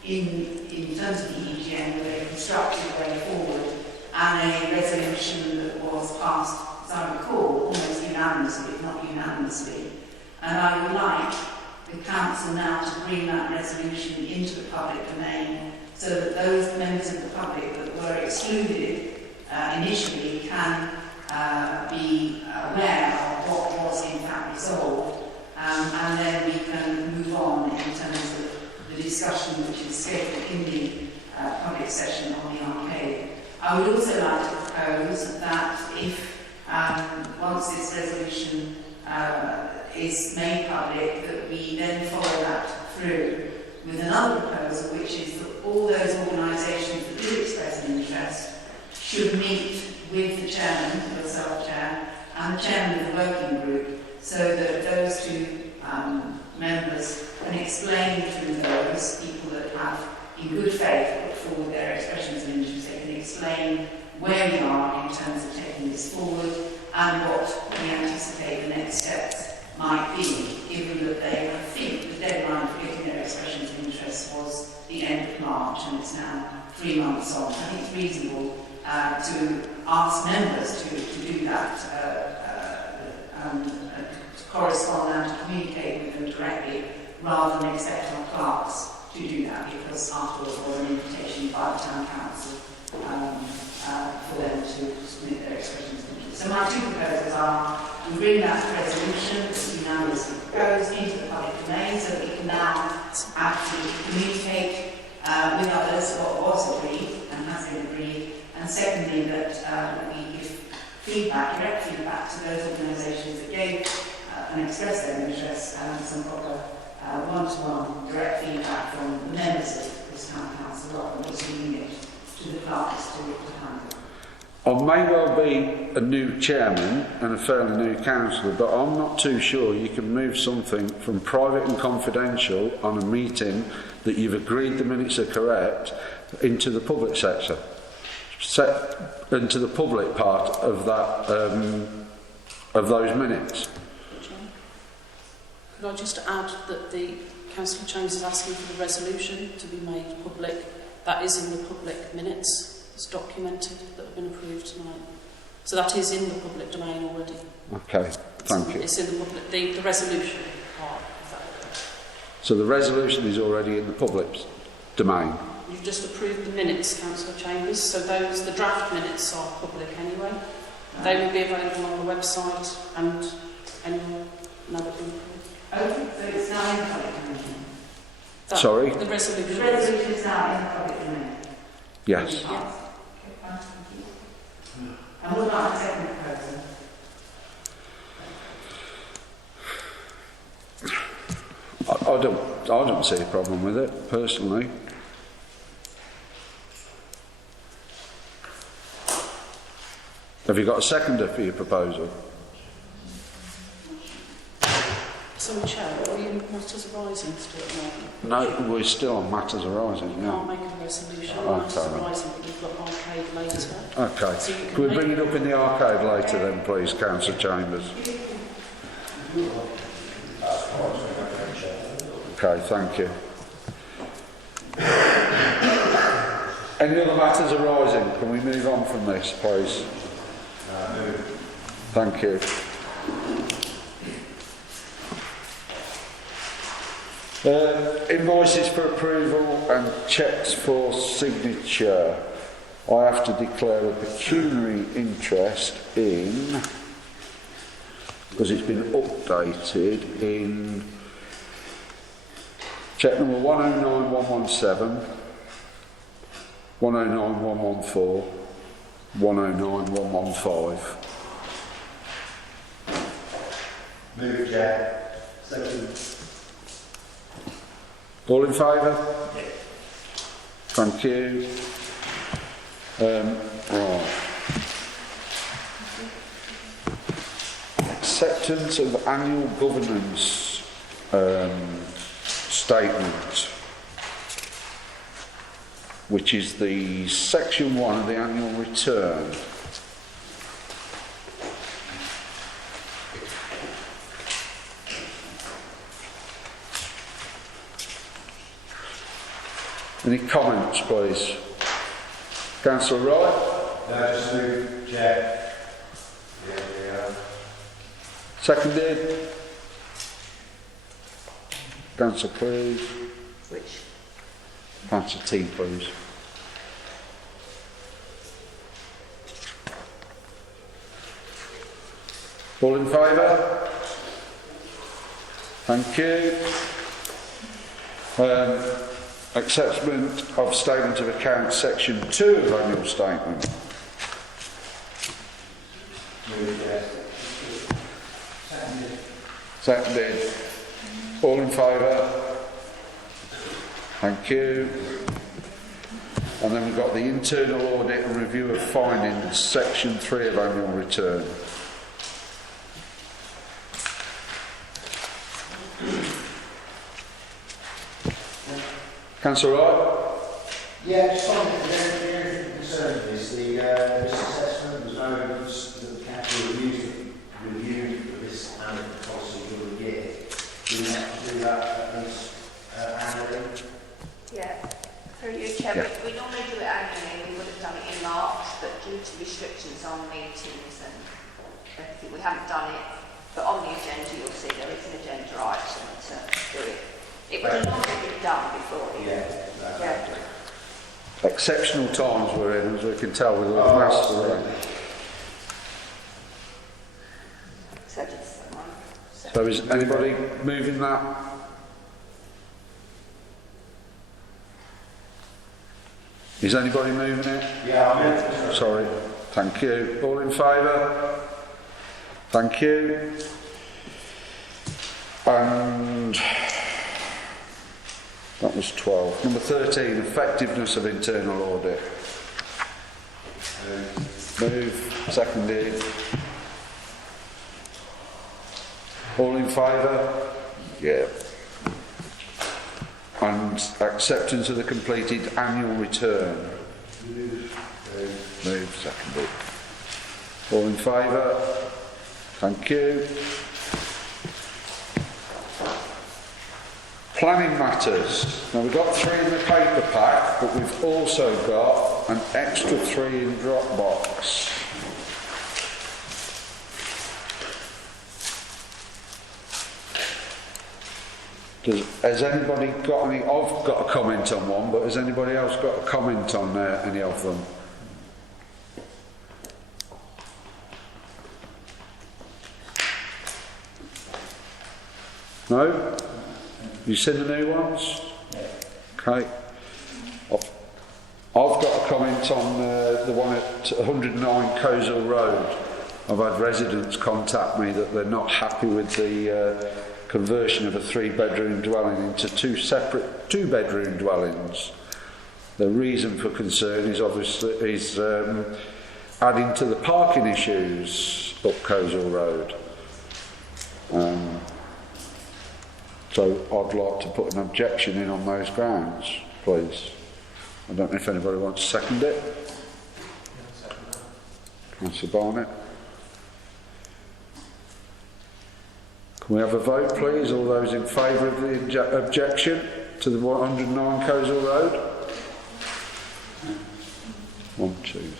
in terms of the EGM with a constructive way forward and a resolution that was passed, as I recall, almost unanimously, if not unanimously. And I would like the Council now to bring that resolution into the public domain so that those members of the public that were excluded initially can be aware of what was in fact resolved, and then we can move on in terms of the discussion which is scheduled in the public session on the arcade. I would also like to propose that if once this resolution is made public, that we then follow that through with another proposal, which is that all those organisations that do express an interest should meet with the chairman, yourself, Chair, and the chairman of the working group, so that those two members can explain to those people that have, in good faith, put forward their expressions of interest. They can explain where we are in terms of taking this forward and what we anticipate the next steps might be, given that they, I think, the deadline for getting their expressions of interest was the end of March, and it's now 3 months on. I think it's reasonable to ask members to do that, to correspond and to communicate with them directly, rather than expect our clerks to do that, because after all, it was an invitation by the Town Council for them to submit their expressions of interest. So my two proposals are we bring that resolution that we now propose into the public domain so that we can now actually communicate with others what was agreed and has been agreed. And secondly, that we give feedback, direct feedback to those organisations that gave and expressed their interest, and some proper one-to-one direct feedback from the members of this Town Council, rather than just leaving it to the clerks to handle. I may well be a new chairman and a fairly new councillor, but I'm not too sure you can move something from private and confidential on a meeting that you've agreed the minutes are correct into the public sector, into the public part of that of those minutes. Could I just add that the Councillor Chambers is asking for the resolution to be made public. That is in the public minutes. It's documented that have been approved tonight. So that is in the public domain already. Okay, thank you. It's in the public, the resolution part of that. So the resolution is already in the public domain? You've just approved the minutes, Councillor Chambers, so the draft minutes are public anyway. They will be available on the website and anyone know that we Okay, so it's now in the public domain. Sorry? The resolution. The resolution is now in the public domain. Yes. And what about the second proposal? I don't see a problem with it, personally. Have you got a seconder for your proposal? So, Chair, are you matters arising still at the moment? No, we're still on matters arising, You yeah. can't make a resolution on Okay. matters arising, but you've got arcade later. Okay. So you can Can we make- bring it up in the arcade later then, please, Councillor Chambers? Okay, thank you. Any other matters arising? Can we move on from this, please? Thank you. Invoices for approval and cheques for signature. I have to declare a pecuniary interest in, because it's been updated, in cheque number 109117, 109114, 109115. Move, Chair. Second. All in favour? Thank you. Right. Acceptance of annual governance statement, which is the section 1 of the annual return. Any comments, please? Councillor Wright? No, just move, Chair. Yeah. Seconded. Councillor, please. Which? Councillor T, please. All in favour? Thank you. Acceptance of statement of accounts, section 2 of annual statement. Move, Chair. Seconded. All in favour? Thank you. And then we've got the internal audit and review of findings, section 3 of annual return. Councillor Wright? Yeah, just on the only concern is the risk assessment. There's no evidence that the council reviewed this annual policy during the year. Do we have to do that at least annually? Yeah, through you, Chair. Yeah. We normally do it annually. We would have done it in March, but due to restrictions on meetings and everything, we haven't done it. But on the agenda, you'll see there is an agenda item to do it. It would have normally been done before. Yeah. Exceptional times we're in, as we can tell with all the mass rain. So just someone. So is anybody moving that? Is anybody moving it? Yeah, I mean, Sorry. Thank you. All in favour? Thank you. And that was 12. Number 13, effectiveness of internal audit. Move. Seconded. All in favour? Yeah. And acceptance of the completed annual return. Move. Seconded. All in favour? Thank you. Planning matters. Now we've got 3 in the paper pack, but we've also got an extra 3 in Dropbox. Has anybody got any? I've got a comment on one, but has anybody else got a comment on any of them? No? You seen the new ones? Okay. I've got a comment on the one at 109 Cosel Road. I've had residents contact me that they're not happy with the conversion of a 3-bedroom dwelling into 2 separate 2-bedroom dwellings. The reason for concern is obviously adding to the parking issues up Cosel Road. So I'd like to put an objection in on those grounds, please. I don't know if anybody wants to second it. Councillor Barnett. Can we have a vote, please? All those in favour of the objection to the 109 Cosel Road?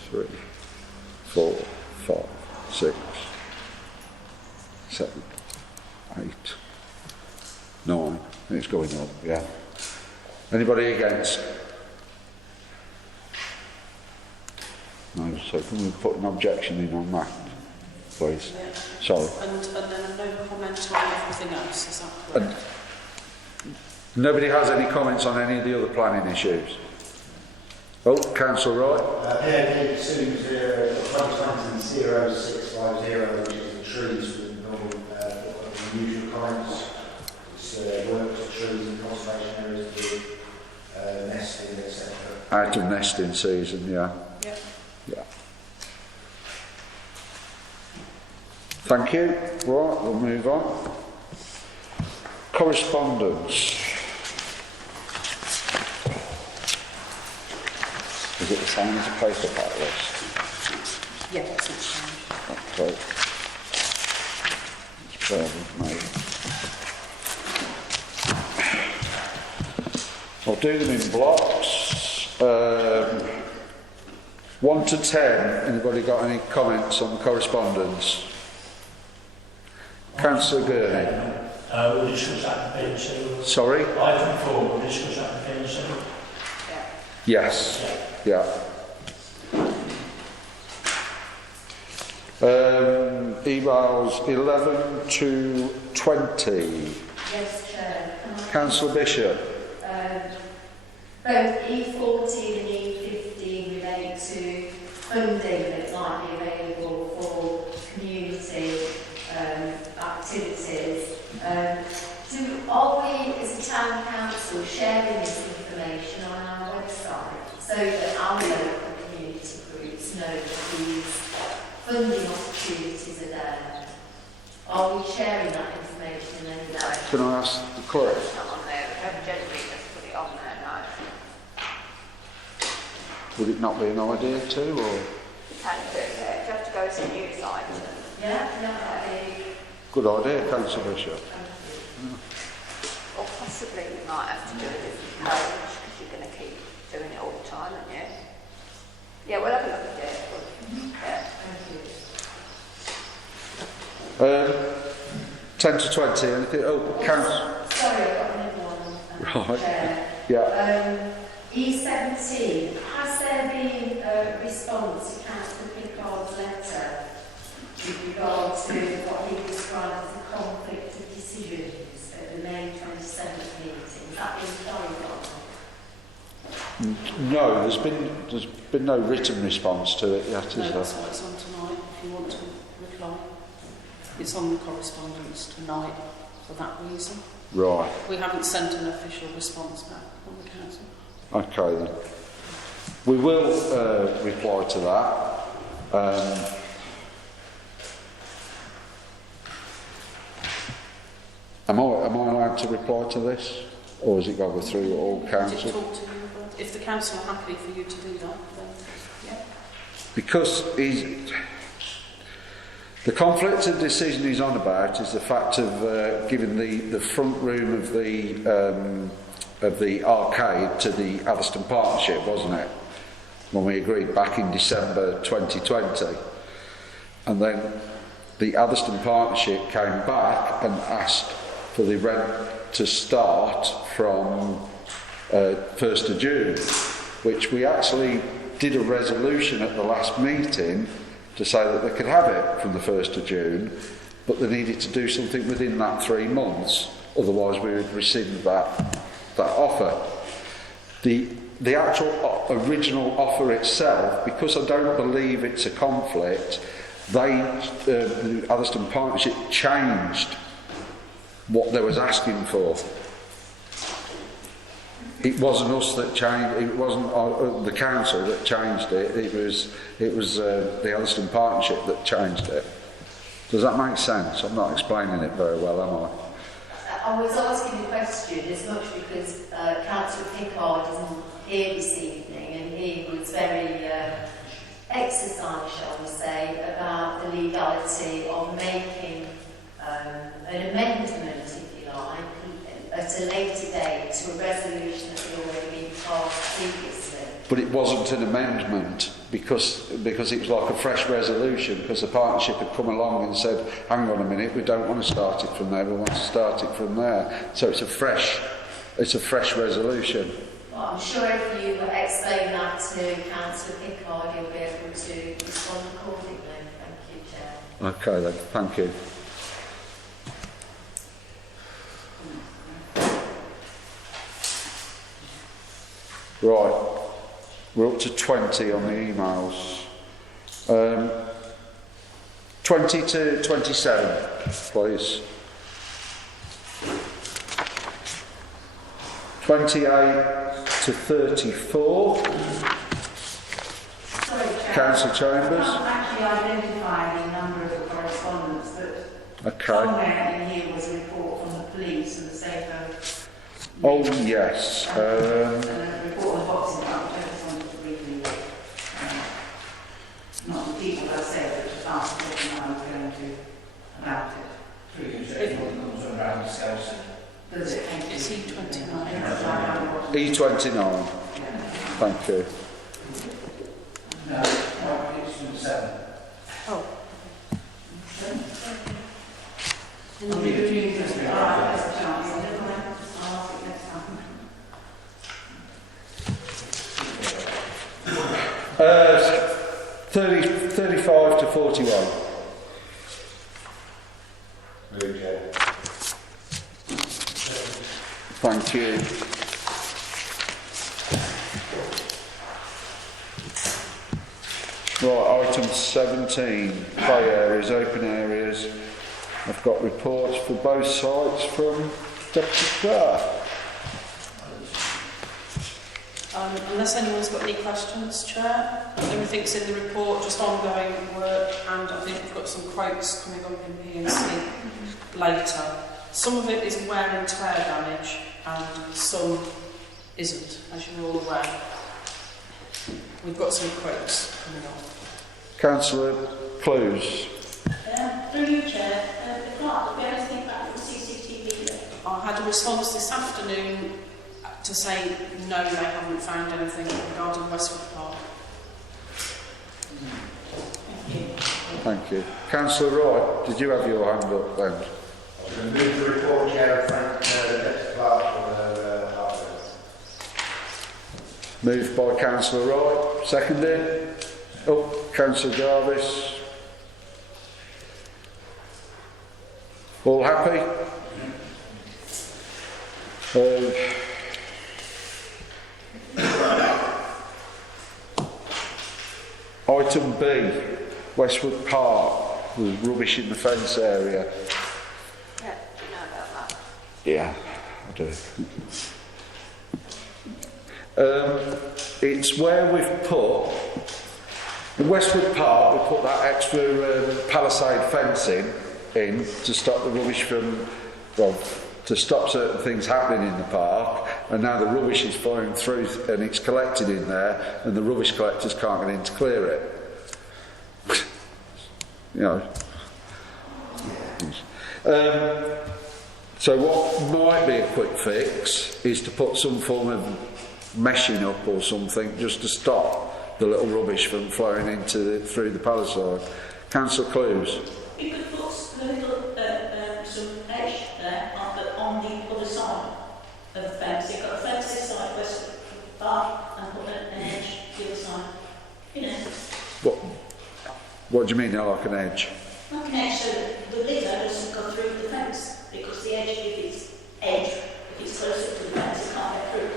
3, 4, 5, 6, 7, 8, 9. It's going up, yeah. Anybody against? No, so can we put an objection in on that, please? Yeah. Sorry. And then no comment on everything else, is that correct? Nobody has any comments on any of the other planning issues? Oh, Councillor Wright? PAD 2020-0650, which is the trees with normal, unusual comments. It's work for trees and conservation areas with nesting, etc. Out of nesting season, yeah. Yeah. Yeah. Thank you. Right, we'll move on. Correspondence. Is it the same as a paperback list? Yeah, it's not changed. Okay. Just bear with me. I'll do them in blocks. 1 to 10. Anybody got any comments on correspondence? Councillor Gurney. We'll discuss application. Sorry? Item 4, we'll discuss application. Yes. Yeah. Emails 11 to 20. Yes, Chair. Councillor Bishop. Both E14 and E15 relate to funding that might be available for community activities. Are we, as a town council, sharing this information on our website so that our local community groups know that these funding opportunities are there? Are we sharing that information in any way? Can I ask the clerk? It's not on there. We haven't generally just put it on there, no. Would it not be an idea to, or? You can do it, yeah. You have to go as a news item. Yeah, that'd be Good idea, Councillor Bishop. Or possibly you might have to do a different page because you're going to keep doing it all the time, aren't you? Yeah, we'll have a look at it. Yeah. thank you. 10 to 20, anything? Oh, Sorry, I've got another one. Right. Chair. Yeah. E17, has there been a response to Councillor Pickard's letter with regard to what he described as a conflict of decisions at the May 27th meeting? Has that been clarified? No, there's been no written response to it yet, is No, there? that's why it's on tonight, if you want to reply. It's on the correspondence tonight for that reason. Right. We haven't sent an official response back from the council. Okay then. We will reply to that. Am I allowed to reply to this, or has it got to go through all Did council? talk to you about it? If the council are happy for you to do that, then yeah. Because the conflict of decision he's on about is the fact of giving the front room of the arcade to the Atherstone Partnership, wasn't it? When we agreed back in December 2020. And then the Atherstone Partnership came back and asked for the rent to start from 1st of June, which we actually did a resolution at the last meeting to say that they could have it from the 1st of June, but they needed to do something within that 3 months, otherwise we would rescind that offer. The actual original offer itself, because I don't believe it's a conflict, the Atherstone Partnership changed what they was asking for. It wasn't us that changed. It wasn't the council that changed it. It was the Atherstone Partnership that changed it. Does that make sense? I'm not explaining it very well, am I? I was asking the question as much because Councillor Pickard isn't here this evening, and he was very exercised, shall we say, about the legality of making an amendment, if you like, at a later date to a resolution that had already been passed previously. But it wasn't an amendment. because it was like a fresh resolution, because the partnership had come along and said, hang on a minute, we don't want to start it from there, we want to start it from there. So it's a fresh resolution. Well, I'm sure if you explain that to Councillor Pickard, he'll be able to respond accordingly. Thank you, Chair. Okay then, thank you. Right, we're up to 20 on the emails. 20 to 27, please. 28 to 34. Sorry, Chair. Councillor Chambers. I can't actually identify the number of the correspondence, but Okay. somewhere in here was a report from the police and the safer. Oh yes. And a report on the boxing club, which I just wanted to read the, not the people I said, but just ask what I was going to about it. Through you, Chair, comes around the scales. Does it? Thank you. It's E29. E29. Thank you. No, it's 27. Oh. In the beginning, just all right, that's a chance. Never mind. I'll ask it next time. 35 to 41. Move, Chair. Thank you. Right, item 17, play areas, open areas. I've got reports for both sites from Deputy Clerk. Unless anyone's got any questions, Chair, everything's in the report, just ongoing work, and I think we've got some quotes coming up in P&C later. Some of it is wear and tear damage, and some isn't, as you're all aware. We've got some quotes coming up. Councillor Clues. Through you, Chair, the clerk, we only think back from CCTV. I had a response this afternoon to say no, they haven't found anything regarding Westwood Park. Thank you. Councillor Wright, did you have your hand up then? I was going to move the report, Chair, and thank Deputy Clerk for her hard work. Moved by Councillor Wright, seconded. Oh, Councillor Jarvis. All happy? Item B, Westwood Park, there's rubbish in the fence area. Yeah, do you know about that? Yeah, I do. It's where we've put, in Westwood Park, we put that extra palisade fencing in to stop the rubbish from, well, to stop certain things happening in the park, and now the rubbish is flowing through and it's collected in there, and the rubbish collectors can't get in to clear it. You know. So what might be a quick fix is to put some form of meshing up or something just to stop the little rubbish from flowing into through the palisade. Councillor Clues. You could put a little, some edge there on the other side of the fence. You've got a fence this side, Westwood Park, and put an edge the other side. You know. What do you mean, like an edge? Like an edge so that the litter doesn't go through the fence, because the edge, if it's closer to the fence, it can't get through.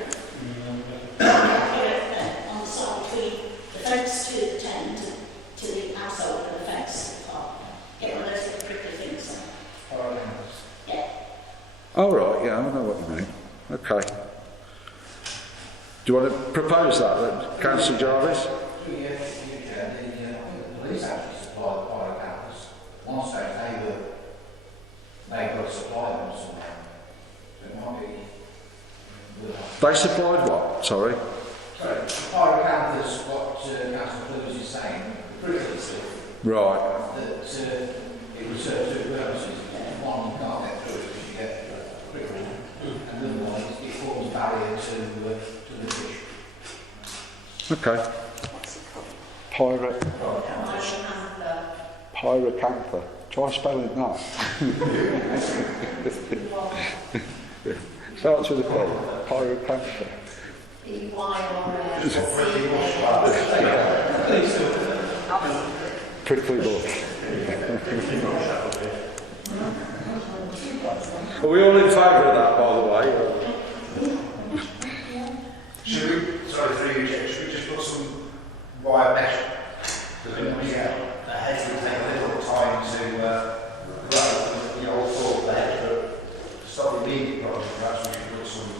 On the side between the fence to the tent to the outside of the fence. Get one of those little prickly things on. Yeah. Oh right, yeah, I know what you mean. Okay. Do you want to propose that then, Councillor Jarvis? The police actually supply the fire cameras. One stage they've got to supply them somewhere. So it might be. They supplied what? Sorry. Sorry, the fire cameras, what Councillor Clues is saying, the prickly stuff, Right. that it would serve two purposes. One, you can't get through it because you get prickled, and the other one, it forms a barrier to the fish. Okay. What's it called? Pyracantha. Try spelling that. Starts with a P. Pyracantha. Prickly bush. Are we all in favour of that, by the way? Should we, sorry, through you, Jim, should we just put some wire mesh? Yeah, the hedge would take a little time to grow, you know, all thought the hedge, but to stop the immediate project, perhaps we should put some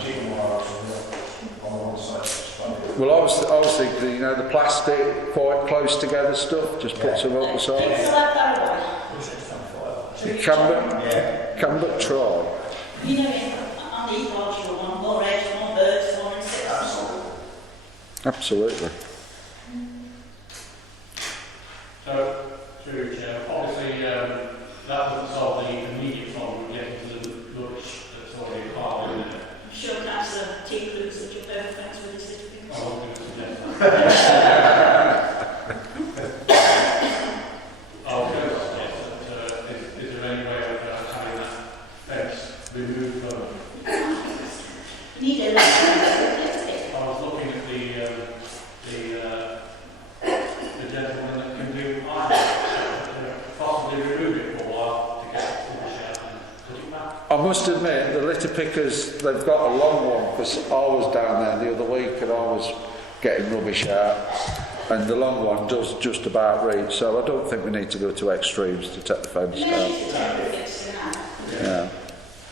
chicken wire or something on one side. Well, I was thinking, you know, the plastic, quite close together stuff, just put some up the side. Can but try. You know, on the equal one, more eggs, more birds, more insects. Absolutely. So, through Chair, obviously that doesn't solve the immediate problem of getting to the lunch that's already apart, isn't it? I'm sure Councillor T. Cruz that you're very friends with this thing. I was going to suggest that. I was going to suggest that is there any way of having that fence removed further? Need a I was looking at the gentleman that can do iron, possibly remove it for a while to get it finished out and put it back. I must admit, the litter pickers, they've got a long one, because I was down there the other week and I was getting rubbish out, and the long one does just about reach, so I don't think we need to go to extremes to take the fence down. Yeah.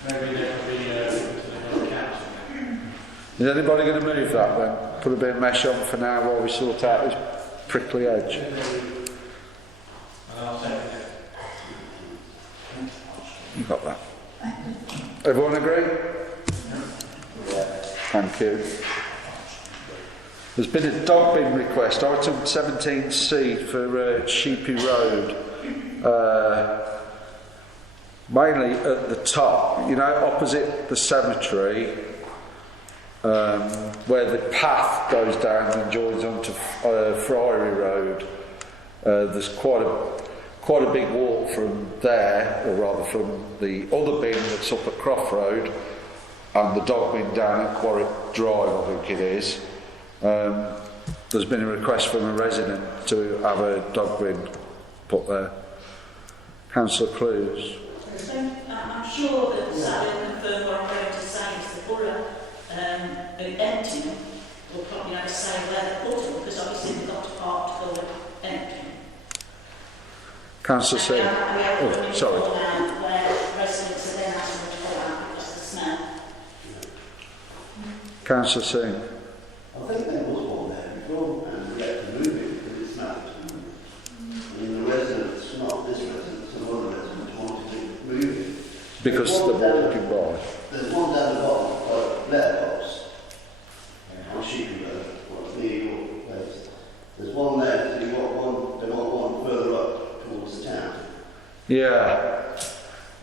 Maybe there could be to the council. Is anybody going to move that then? Put a bit of mesh on for now while we sort out this prickly edge. And I'll second it. You got that? Everyone agree? Thank you. There's been a dog bin request, item 17C for Sheepy Road. Mainly at the top, you know, opposite the cemetery, where the path goes down and joins onto Friary Road. There's quite a big walk from there, or rather from the other bin that's up at Croft Road, and the dog bin down at Quarry Drive, I think it is. There's been a request from a resident to have a dog bin put there. Councillor Clues. So I'm sure that Sally will confirm what I'm going to say is the borough who empty them will probably have to say where they put them, because obviously they've got a part to go and empty them. Councillor C. We have Oh, sorry. where residents are then asking to go out because of the smell. Councillor Singh. I think there was one there before, and we had to move it because it smelled. I mean, the residents, not this resident, some other residents wanted to move it. Because they're walking by. There's one down the bottom, like letterbox, on Sheepy Road, what the Eagle place. There's one there, so you want one, they want one further up towards the town. Yeah.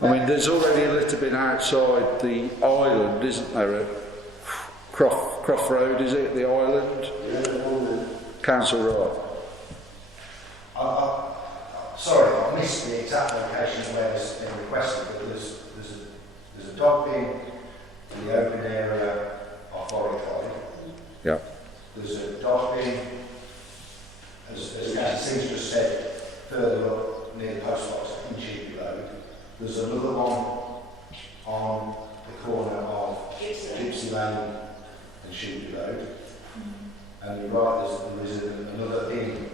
I mean, there's already a litter bin outside the island, isn't there, at Croft Road, is it, the island? Yeah, there's one there. Council Wright. Sorry, I missed the exact location where it's been requested, but there's a dog bin in the open area of Warwick Drive. Yeah. There's a dog bin, as Steve just said, further up near the post box in Sheepy Road. There's another one on the corner of Gypsy Lane and Sheepy Road. And you're right, there is another bin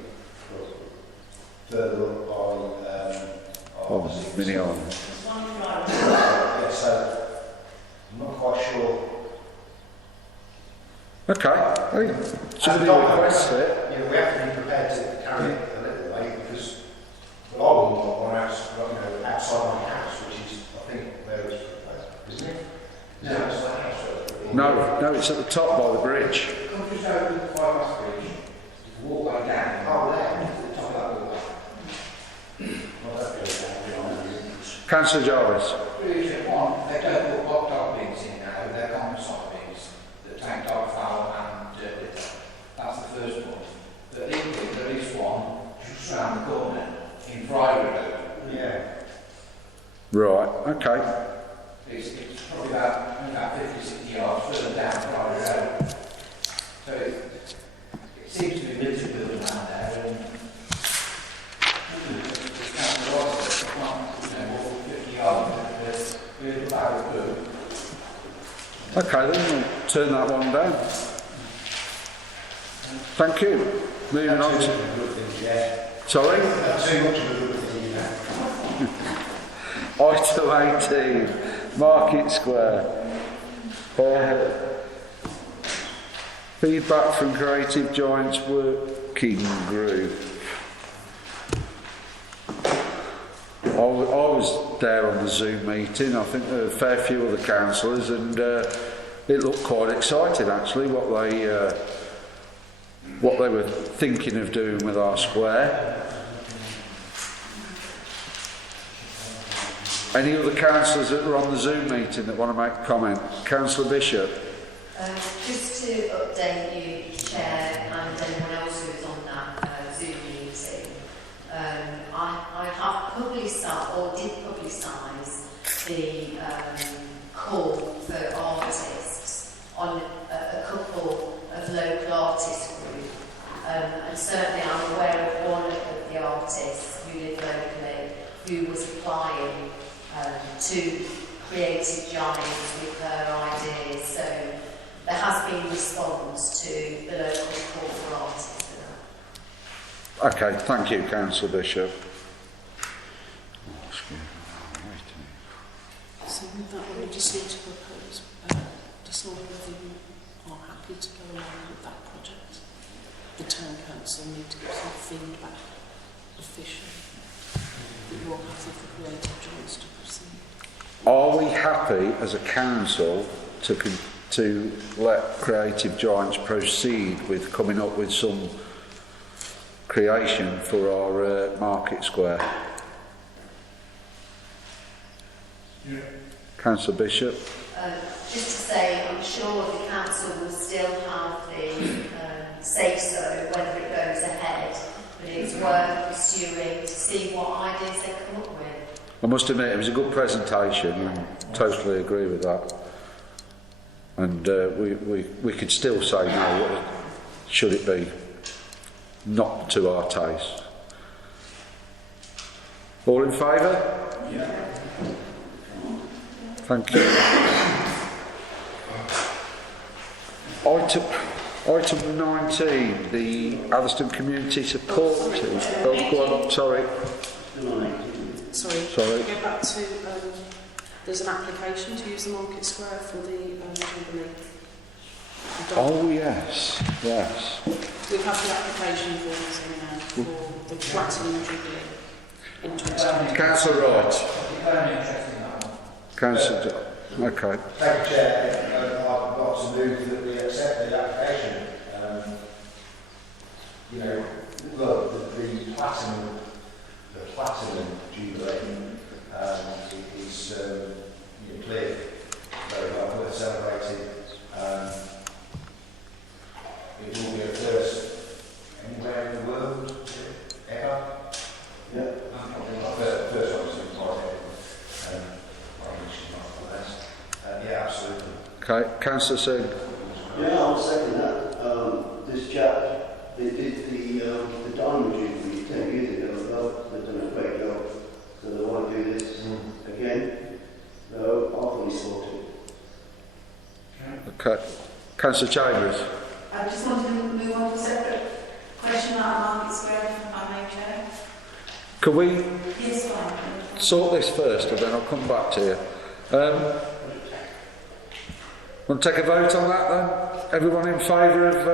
further up by Mini Island. There's one in Friday. yeah, so I'm not quite sure. Okay. Hey, somebody requests it. You know, we have to be prepared to carry it a little way because I wouldn't want one outside my house, which is, I think, where it's isn't it? Is it outside the house? No, it's at the top by the bridge. Come just over the bypass bridge, walkway down, Oh, there. to the top of that walkway. Well, that goes down beyond it. Councillor Jarvis. One, they don't put hot dog bins in now, they're common side bins that take dog fowl and dirt litter. That's the first point. But equally, private. Yeah. Right, okay. It's probably about 50, 60 yards further down private road. So it seems to be visible around there, and it's kind of lots of more than 50 yards with a barrel blue. Okay, then we'll turn that one down. Thank you. Moving on to... Sorry? That's too much of a good thing, you know. Item 18, Market Square. Feedback from Creative Giants Working Group. I was there on the Zoom meeting. I think there were a fair few other councillors, and it looked quite exciting actually what they were thinking of doing with our square. Any other councillors that were on the Zoom meeting that want to make a comment? Councillor Bishop. Just to update you, Chair, and anyone else who was on that Zoom meeting, I have publicised, or did publicise, the call for artists on a couple of local artist groups. And certainly I'm aware of one of the artists who live locally who was applying to Creative Giants with her ideas. So there has been response to the local call for artists for that. Okay, thank you, Councillor Bishop. So with that one, we just need to propose, decide whether you are happy to go along with that project. The town council need to give some feedback officially that you're happy for Creative Giants to proceed. Are we happy as a council to let Creative Giants proceed with coming up with some creation for our market square? Yeah. Councillor Bishop. Just to say, I'm sure the council will still have the say-so whether it goes ahead, but it's worth pursuing to see what ideas they come up with. I must admit, it was a good presentation, and totally agree with that. And we could still say no, should it be not to our taste. All in favour? Yeah. Thank you. Item 19, the Atherstone Community Support Team. Oh, go on, sorry. Sorry. Go back to, there's an application to use the market square for the Jubilee. Oh, yes. We've had the application forms in now for the Platinum Jubilee in 2020. Councillor Wright. Very interesting, that one. Councillor, okay. Thank you, Chair. I'd like to move that we accept the application. Look, the platinum jubilee is clear, very well worth celebrating. It will be a first anywhere in the world, ever. Yeah. Probably not first obviously project. Yeah, absolutely. Okay, Councillor Singh. Yeah, I'll second that. This chap, they did the diamond jubilee 10 years ago. They've done a great job. So they want to do this again. So I'll fully support it. Okay. Councillor Chambers. I just wanted to move on to a separate question about Market Square, if I may, Chair. Can we Yes, fine. sort this first and then I'll come back to you? Want to take a vote on that then? Everyone in favour of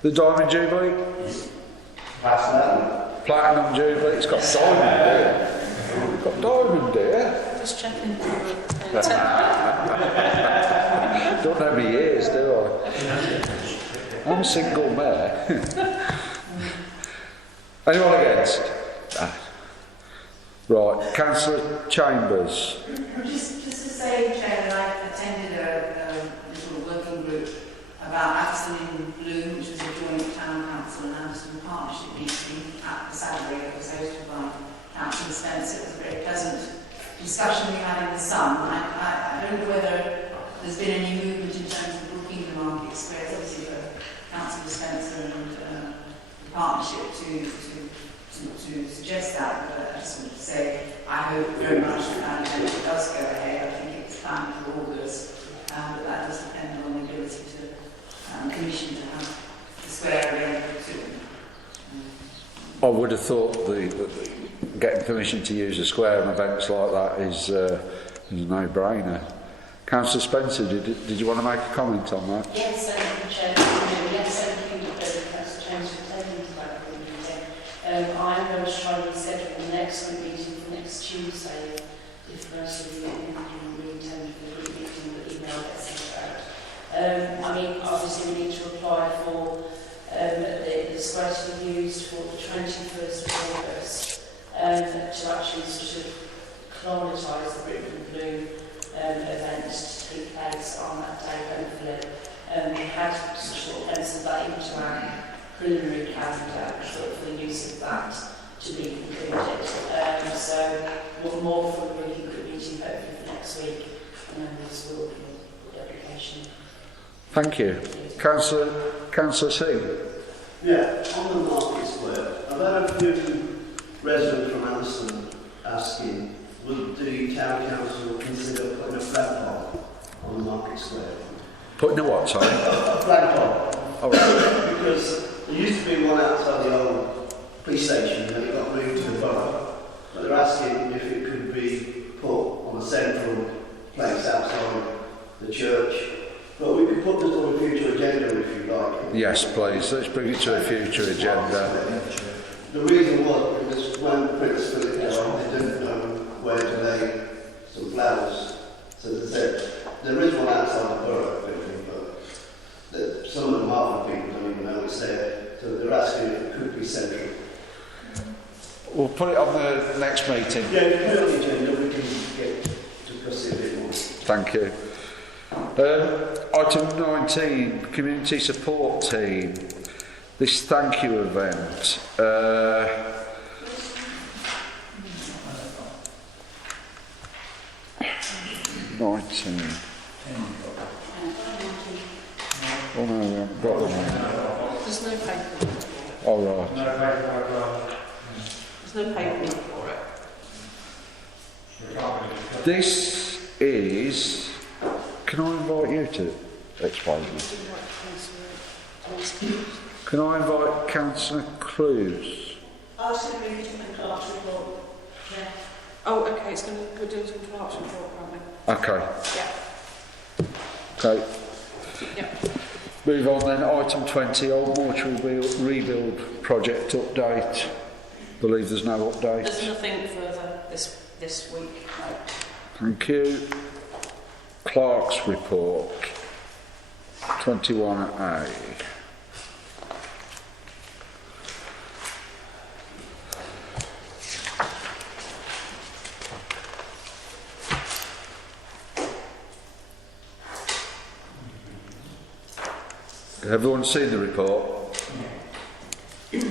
the Diamond Jubilee? Platinum Jubilee. It's got diamond there. It's got diamond there. Just checking for Don't know me years, do I? I'm a single mayor. Anyone against? Right, Councillor Chambers. Just to say, Chair, that I attended a little working group about Atherstone in Bloom, which was a joint town council and Atherstone partnership meeting at the Saturday that was hosted by discussion we had in the Sun, I don't know whether there's been any movement in terms of booking the market squares, obviously for Councillor Spencer and the partnership to suggest that, but I just want to say I hope very much that it does go ahead. I think it's planned for August, but that does depend on the ability to commission to have the square available to them. I would have thought getting permission to use a square on events like that is a no-brainer. Councillor Spencer, did you want to make a comment on that? Yes, Chair. Yes, thank you, Councillor James, for taking to that group meeting. I am going to try and reschedule the next group meeting for next Tuesday, if most of you intend for the group meeting, the email gets sent out. I mean, obviously we need to apply for the square to be used for the 21st of August to actually sort of clonitise the Britain and Blue event to take place on that day, hopefully. We had sort of penciled that into our preliminary calendar for the use of that to be concluded. So one more for a really good meeting hopefully for next week, and then this will be a good application. Thank you. Councillor Singh. Yeah, on the market square, I've had a few residents from Atherstone asking, would the town council consider putting a flagpole on the market square? Putting a what, sorry? A flagpole. Oh, right. Because there used to be one outside the old police station and then it got moved to the borough. But they're asking if it could be put on a central place outside the church. But we could put this on a future agenda if you like. Yes, please. Let's bring it to a future agenda. The reason was because when Prince Philip died, they didn't know where to lay some flowers. So they said, there is one outside the borough building, but some of the Martin people don't even know it's there. So they're asking if it could be central. We'll put it on the next meeting. Yeah, if you put it on the agenda, we can discuss it a bit more. Thank you. Item 19, Community Support Team. This thank you event. 19. Oh no, we haven't got them. There's no paper. All right. There's no paper for it. This is. Can I invite you to explain this? Can I invite Councillor Clues? I was going to read it in the Clark's report. Yeah. Oh, okay, it's going to go into the Clark's report, aren't we? Okay. Yeah. Okay. Yeah. Move on then. Item 20, Old Mortuary Rebuild Project update. Believe there's no update. There's nothing further this week. No. Thank you. Clerk's report. 21A. Everyone seen the report? Yes,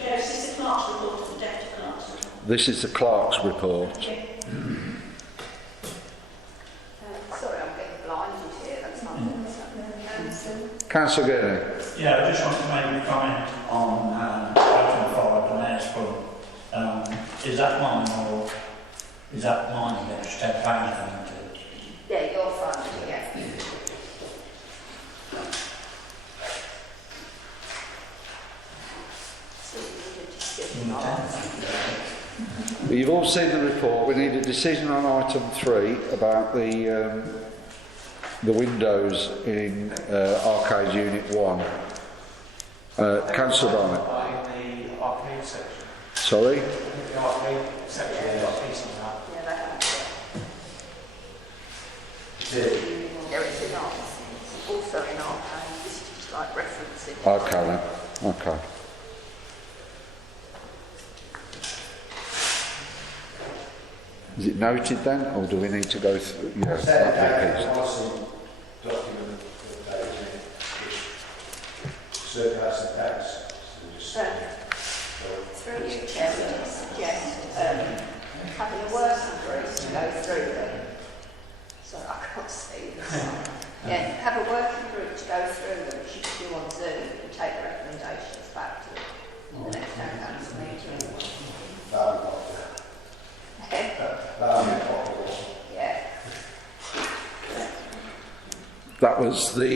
this is the Clark's report, the Deputy Clark's report. This is the Clerk's report. Okay. Sorry, I'm getting blinded here. That's not Councillor Gurney. Yeah, I just want to make a comment on item 5, the Mayor's Fund. Is that mine or is that mine that just £10 coming to? Yeah, your fund, yeah. You've all seen the report. We need a decision on item 3 about the windows in Arcade Unit 1. Councillor Barnett. In the arcade section. Sorry? The arcade section has got a piece on that. Yeah, that Yeah. it's in art. It's also in art, and this is just like referencing. Okay then. Okay. Is it noted then, or do we need to go through? Yeah, that'd be a piece. Document that circulates the facts. Through you, Chair, we just suggest having a working group to go through them. Sorry, I can't see this. Yeah, have a working group to go through them, which you can do on Zoom and take the recommendations back to the next town council meeting. Yeah. That was the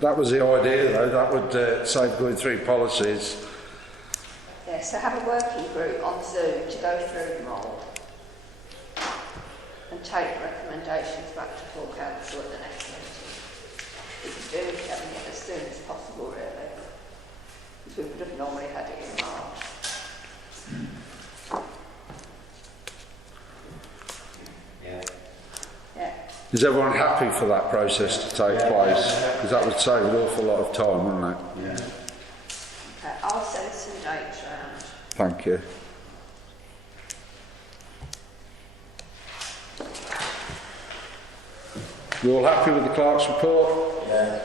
that was the idea, though. That would save going through policies. Yeah, so have a working group on Zoom to go through them all and take the recommendations back to full council at the next meeting. We could do it as soon as possible, really, because we would have normally had it in March. Yeah. Is everyone happy for that process to take place? Because that would save an awful lot of time, wouldn't it? Yeah. Okay, I'll send some dates round. Thank you. You all happy with the clerk's report? Yeah.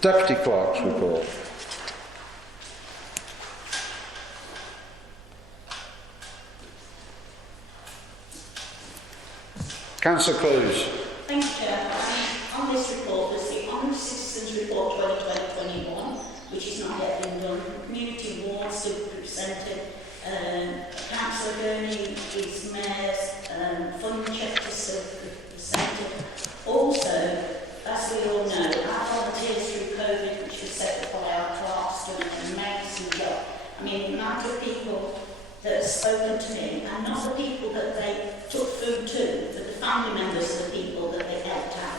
Deputy clerk's report. Councillor Clues. Thank you, Chair. On this report, there's the Honest Citizens Report 2020-21, which is not yet been done. Community wards to be presented. Councillor Gurney is Mayor's fund checkers to be presented. Also, as we all know, our volunteers through COVID, which was set up by our clerks, done an amazing job. I mean, the amount of people that have spoken to me, and not the people that they took food to, but the family members of the people that they helped out.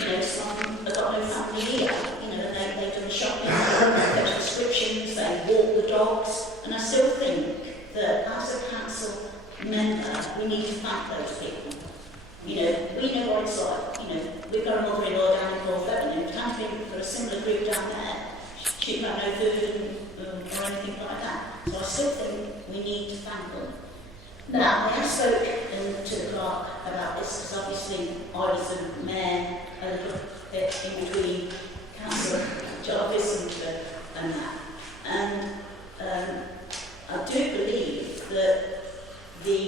You know, some have got no family here, you know, they've done shopping, they've got prescriptions, they walk the dogs, and I still think that as a council member, we need to thank those people. You know, we know what it's like, you know, we've got a mother-in-law down in North Avenue, it has been for a similar group down there, she'd got no food or anything like that. So I still think we need to thank them. Now, I have spoken to the clerk about this because obviously I was the mayor a little bit in between Councillor Jarvis and that. And I do believe that the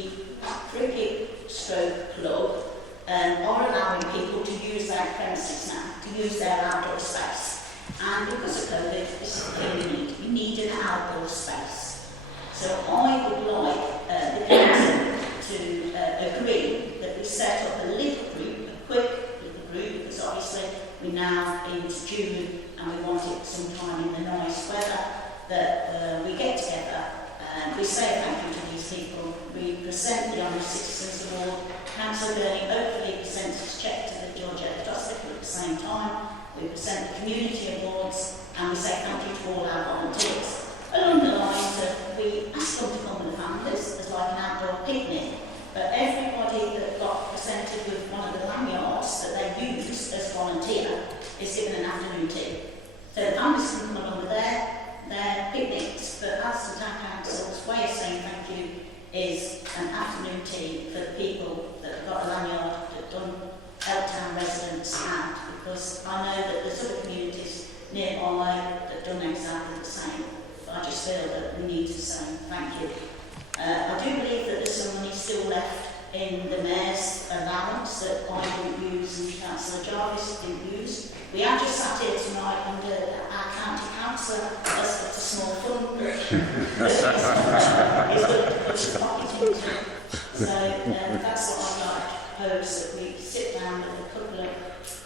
cricket stroke club are allowing people to use their premises now, to use their outdoor space. And because of COVID, this is the thing we need. We need an outdoor space. So I would like the council to agree that we set up a little group, a quick little group, because obviously we're now into June and we want it sometime in the nice weather, that we get together and we say thank you to these people. We present the Honest Citizens Award. Councillor Gurney hopefully presents his cheque to the Georgette Dosticle at the same time. We present the community awards and we say thank you to all our volunteers. Along the lines of, we ask them to come with the families as like an outdoor picnic, but everybody that got presented with one of the lanyards that they used as volunteer is given an afternoon tea. So the families can come along with their picnics, but as the town council's way of saying thank you is an afternoon tea for the people that have got a lanyard that done help town residents out, because I know that there's other communities nearby that have done exactly the same. I just feel that we need to say thank you. I do believe that there's some money still left in the Mayor's allowance that I didn't use and Councillor Jarvis didn't use. We have just sat here tonight under our county councillor has got a small fund that he's going to put his pocket into. So that's what I'd like to propose, that we sit down with a couple of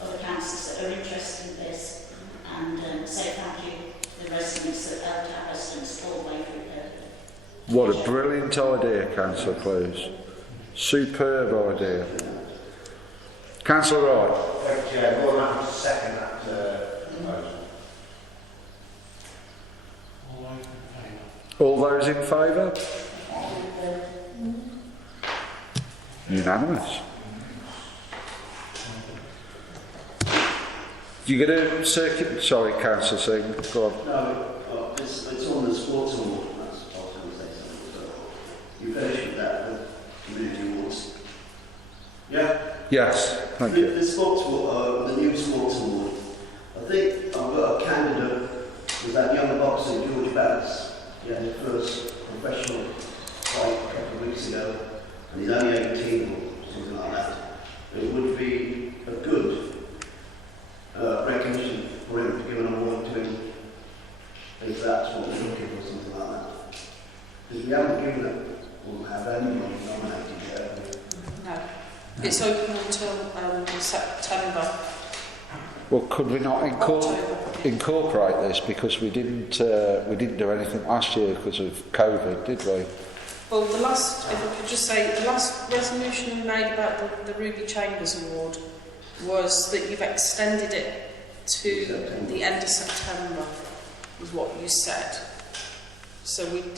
other councillors that are interested in this and say thank you. The residents that helped our residents all the way through COVID. What a brilliant idea, Councillor Clues. Superb idea. Councillor Wright. Thank you, Chair. More than happy to second that proposal. All those in favour? Unanimous. You're going to circuit... Sorry, Councillor Singh. Go on. No, it's on the sports award. That's what I was going to say something. So you finished with that, the community awards. Yeah? Yes, thank you. The sports award, the new sports award. I think I've got a candidate with that young boxer, George Ballas. He had his first professional fight a couple of weeks ago, and he's only 18 or something like that. It would be a good recognition for him to give an award to him, if that's what we're looking for, something like that. Because we haven't given it, or have anyone nominated yet, have we? No. It's open until September. Well, could we not incorporate this, because we didn't do anything last year because of COVID, did we? Well, if I could just say, the last resolution you made about the Ruby Chambers Award was that you've extended it to the end of September, was what you said. So we've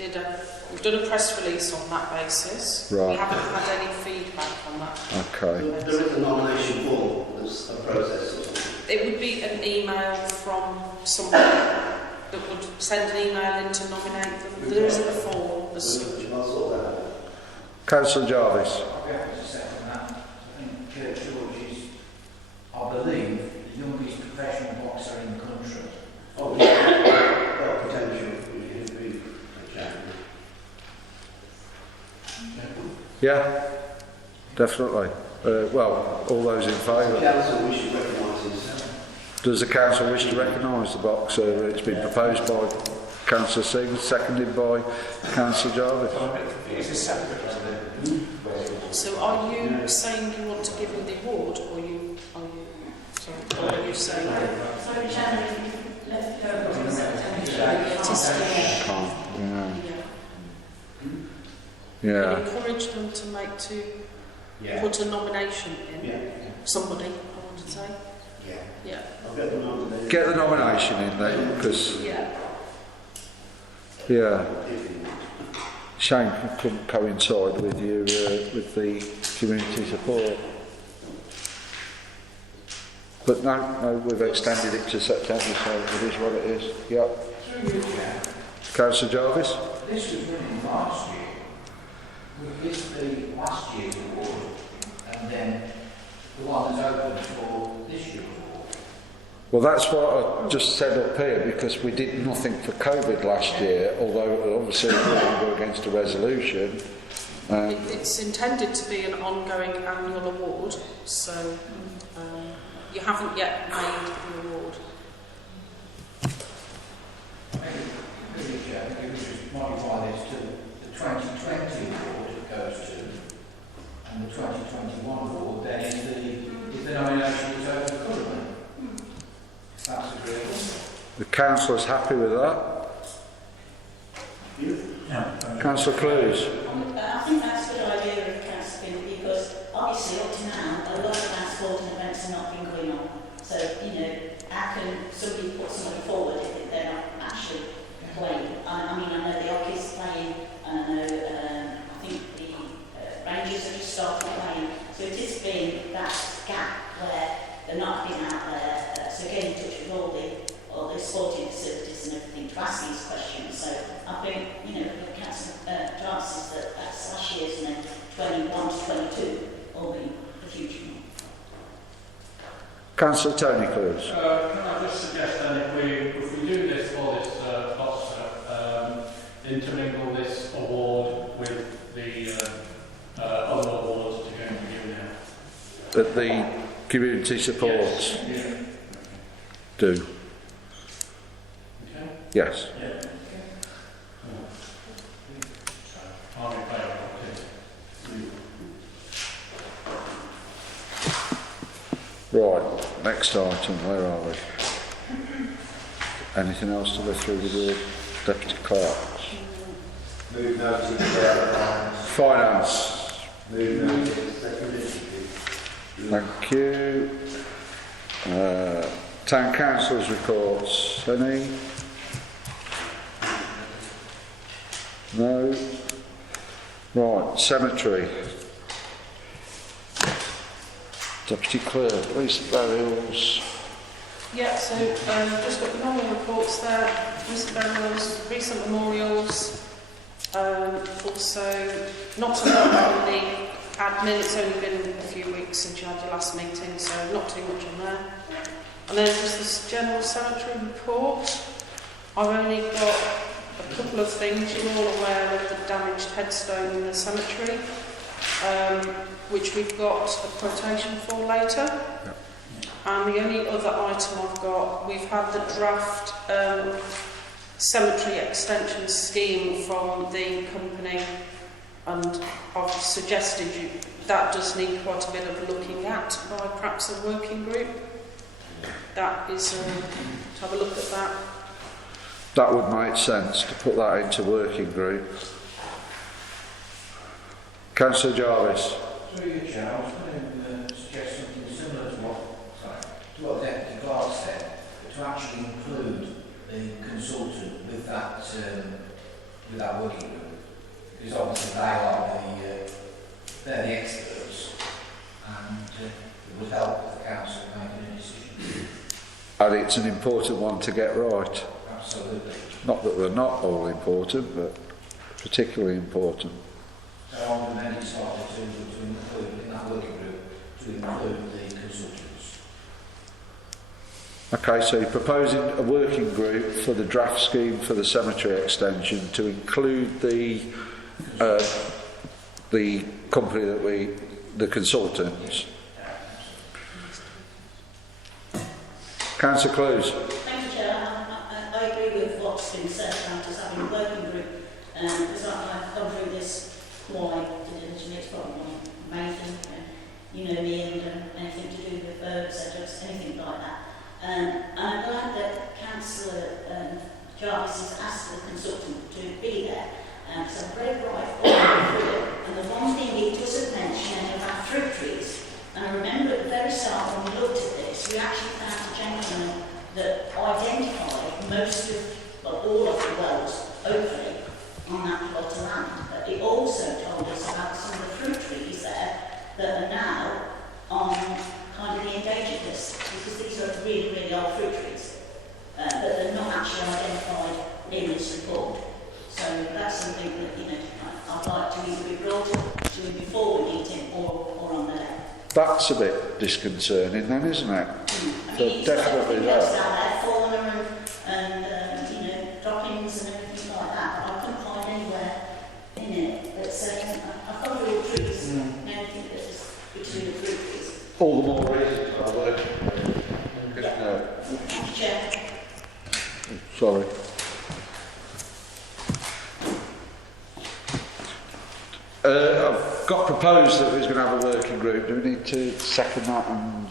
done a press release on that basis. Right. We haven't had any feedback on that. Okay. There is a nomination form, there's a process or something. It would be an email from someone that would send an email in to nominate them. There isn't a form as such. I'll sort that out. Councillor Jarvis. I'll be happy to second that. I think George is, I believe, the youngest professional boxer in the country. Oh, got potential. It'd be a champion. Yeah, definitely. Well, all those in favour. Council, we should recognise his. Does the council wish to recognise the boxer? It's been proposed by Councillor Singh, seconded by Councillor Jarvis. It's a separate resolution. So are you saying you want to give him the award, or are you saying... Sorry, Chairman, let's go to September. It is still... Yeah. Encourage them to put a nomination in. Yeah. Somebody, I want to say. Yeah. Yeah. I'll get the nomination. Get the nomination in then, because, Yeah. yeah, shame it couldn't coincide with you, with the community support. But no, we've extended it to September, so it is what it is. Yep. Councillor Jarvis? This was running last year. We give the last year's award, and then the one that's open for this year's award. Well, that's what I just said up here, because we did nothing for COVID last year, although obviously we didn't go against a resolution. It's intended to be an ongoing annual award, so you haven't yet made the award. Maybe we should modify this to the 2020 award goes to, and the 2021 award then is the nomination is over currently. If that's agreeable. The council is happy with that. Councillor Clues? I think that's a good idea of council, because obviously up to now a lot of our sporting events have not been going on. So, how can somebody put somebody forward if they're not actually playing? I mean, I know the hockey's playing, and I know I think the Rangers have just started playing. So it is being that gap where they're not being out there. So get in touch with all the sporting facilities and everything to ask these questions. So I think, the council chances that that's last year's and then 21 to 22 will be the future. Councillor Tony Clues? Can I just suggest then if we do this for this boxer, intermingle this award with the other awards that are going to be given out? That the community supports do? Okay? Yes. I'm in favour of it. Right, next item, where are we? Anything else to go through with your deputy clerks? Move notice of the Finance. Move notice. Thank you. Town council's reports. Any? No. Right, cemetery. Deputy clerk, recent burials. Yeah, so just got the normal reports there, recent burials, recent memorials, also not a lot on the admin, it's only been a few weeks since you had your last meeting, so not too much on there. And then just this general cemetery report. I've only got a A couple of things. You're all aware of the damaged headstone in the cemetery, which we've got a quotation for later. Yep. And the only other item I've got, we've had the draft cemetery extension scheme from the company, and I've suggested that does need quite a bit of looking at by perhaps a working group. That is, to have a look at that. That would make sense to put that into working group. Councillor Jarvis. Through your chair, I was going to suggest something similar to what Deputy Clark said, but to actually include the consultant with that working group. Because obviously they're the experts, and it would help the council making a decision. And it's an important one to get right. Absolutely. Not that they're not all important, but particularly important. So I'm amending started to include in that working group to include the consultants. Okay, so you're proposing a working group for the draft scheme for the cemetery extension to include the company the consultants. Councillor Close. Thank you, Chair. I agree with what's been said about us having a working group, because I've gone through this quite diligently. It's probably not amazing, you know me, and anything to do with birds, setups, anything like that. And I'm glad that Councillor Jarvis has asked the consultant to be there. So I'm very bright all the way through it. And the one thing he doesn't mention any of our fruit trees. And I remember at the very start when we looked at this, we actually found a gentleman that identified most of, well, all of the wells, hopefully, on that plot of land. But he also told us about some of the fruit trees there that are now on kind of the endangered list, because these are really, really old fruit trees, but they're not actually identified in this report. So that's something that, you know, I'd like to either be brought to him before we meet him or on the day. That's a bit disconcerting then, isn't it? I So mean, definitely down that. there, fauna and you know, droppings and everything like that, but I couldn't find anywhere in it. But I've got all the trees, and everything that's between the fruit trees. All the more reason, although. Thank you, Chair. Sorry. I've got proposed that we was going to have a working group. Do we need to second that and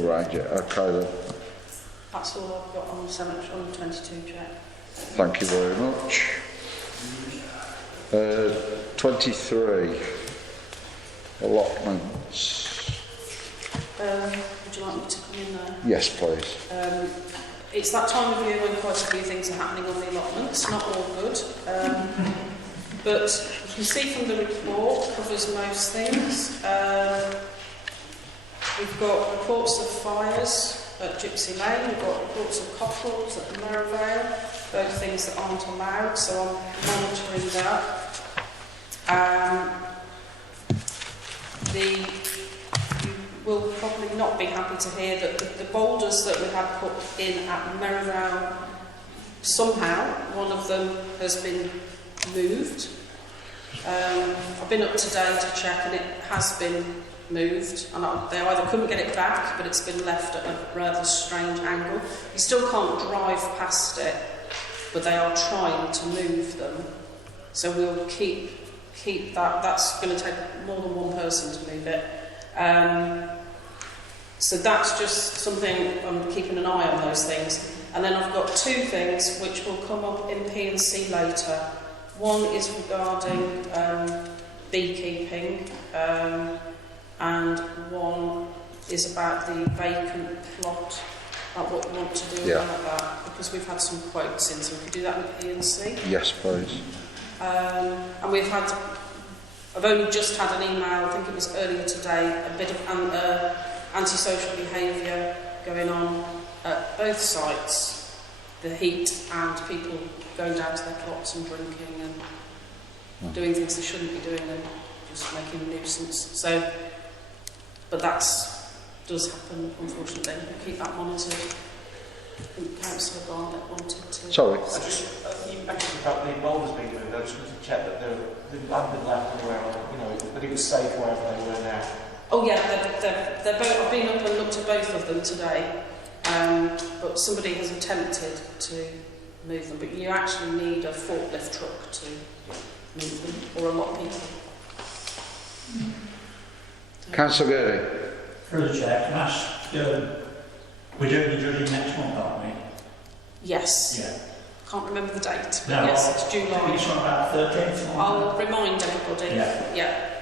arrange it? Okay then. That's all I've got on the cemetery on the 22 check. Thank you very much. 23. Allotments. Would you like me to come in there? Yes, please. It's that time of year when quite a few things are happening on the allotments, not all good. But you can see from the report, covers most things. We've got reports of fires at Gypsy Lane, we've got reports of cockerels at the Merivale, those things that aren't allowed, so I'm monitoring that. You will probably not be happy to hear that the boulders that we had put in at Merivale, somehow one of them has been moved. I've been up today to check and it has been moved, and they either couldn't get it back, but it's been left at a rather strange angle. You still can't drive past it, but they are trying to move them. So we'll keep that. That's going to take more than one person to move it. So that's just something I'm keeping an eye on those things. And then I've got two things which will come up in P&C later. One is regarding beekeeping, and one is about the vacant plot, like what we want to do about that, because we've had some quotes in, so we could do that in P&C. Yes, please. And I've only just had an email, I think it was earlier today, a bit of antisocial behaviour going on at both sites, the heat and people going down to their plots and drinking and doing things they shouldn't be doing and just making a nuisance. So, but that does happen, unfortunately. We keep that monitored. I think Councillor Barnett wanted to... Sorry. You mentioned about the boulders being moved. I just wanted to check that the land had left and that it was safe wherever they were now. Oh yeah, they're both, I've been up and looked at both of them today, but somebody has attempted to move them, but you actually need a forklift truck to move them, or a lot of people. Councillor Gurley. Through the chair, can I ask, we're doing the judging next month, aren't we? Yes. Yeah. Can't remember the date, but No, yes, it's July. It's on about 13th. I'll remind everybody. Yeah. Yeah.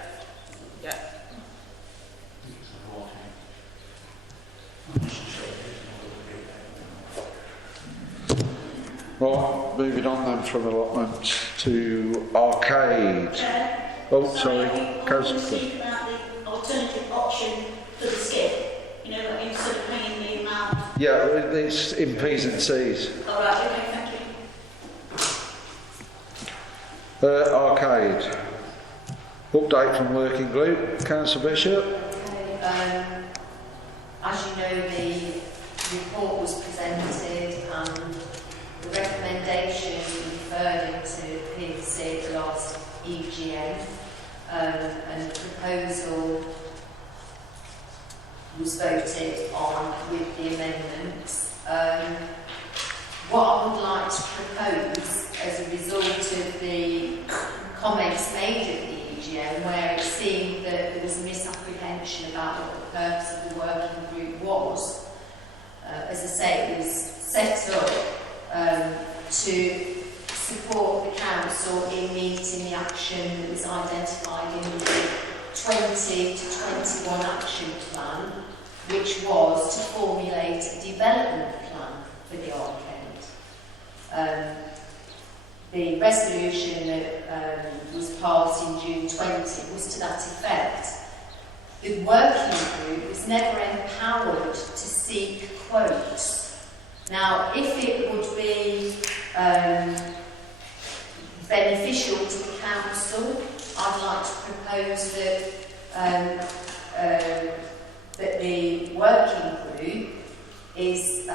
Right, moving on then from allotments to arcade. Oh, sorry, Councillor. Speak about the alternative option for the skip. Instead of paying the amount. Yeah, it's in P's and C's. All right, okay, thank you. Arcade. Update from working group. Councillor Bishop. Okay, as you know, the report was presented and the recommendation referred into PFC at the last EGM, and the proposal was voted on with the amendments. What I would like to propose as a result of the comments made at the EGM, where it seemed that there was a misapprehension about what the purpose of the working group was, as I say, it was set up to support the council in meeting the action that was identified in the 20 to 21 action plan, which was to formulate a development plan for the arcade. The resolution that was passed in June 20 was to that effect. The working group was never empowered to seek quotes. Now, if it would be beneficial to the council, I'd like to propose that the working group is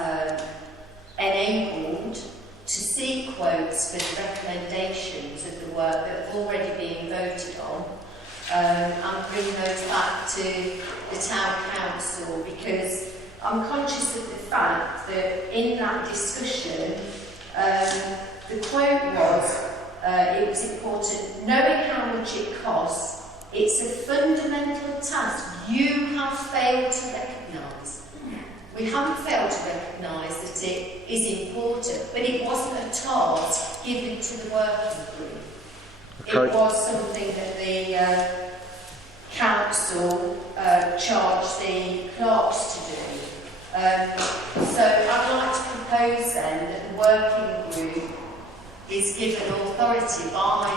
enabled to seek quotes for the recommendations of the work that have already been voted on, and bring those back to the town council, because I'm conscious of the fact that in that discussion the quote was it was important knowing how much it costs. It's a fundamental task you have failed to recognise. We haven't failed to recognise that it is important, but it wasn't a task given to the working group. Okay. It was something that the council charged the clerks to do. So I'd like to propose then that the working group is given authority by,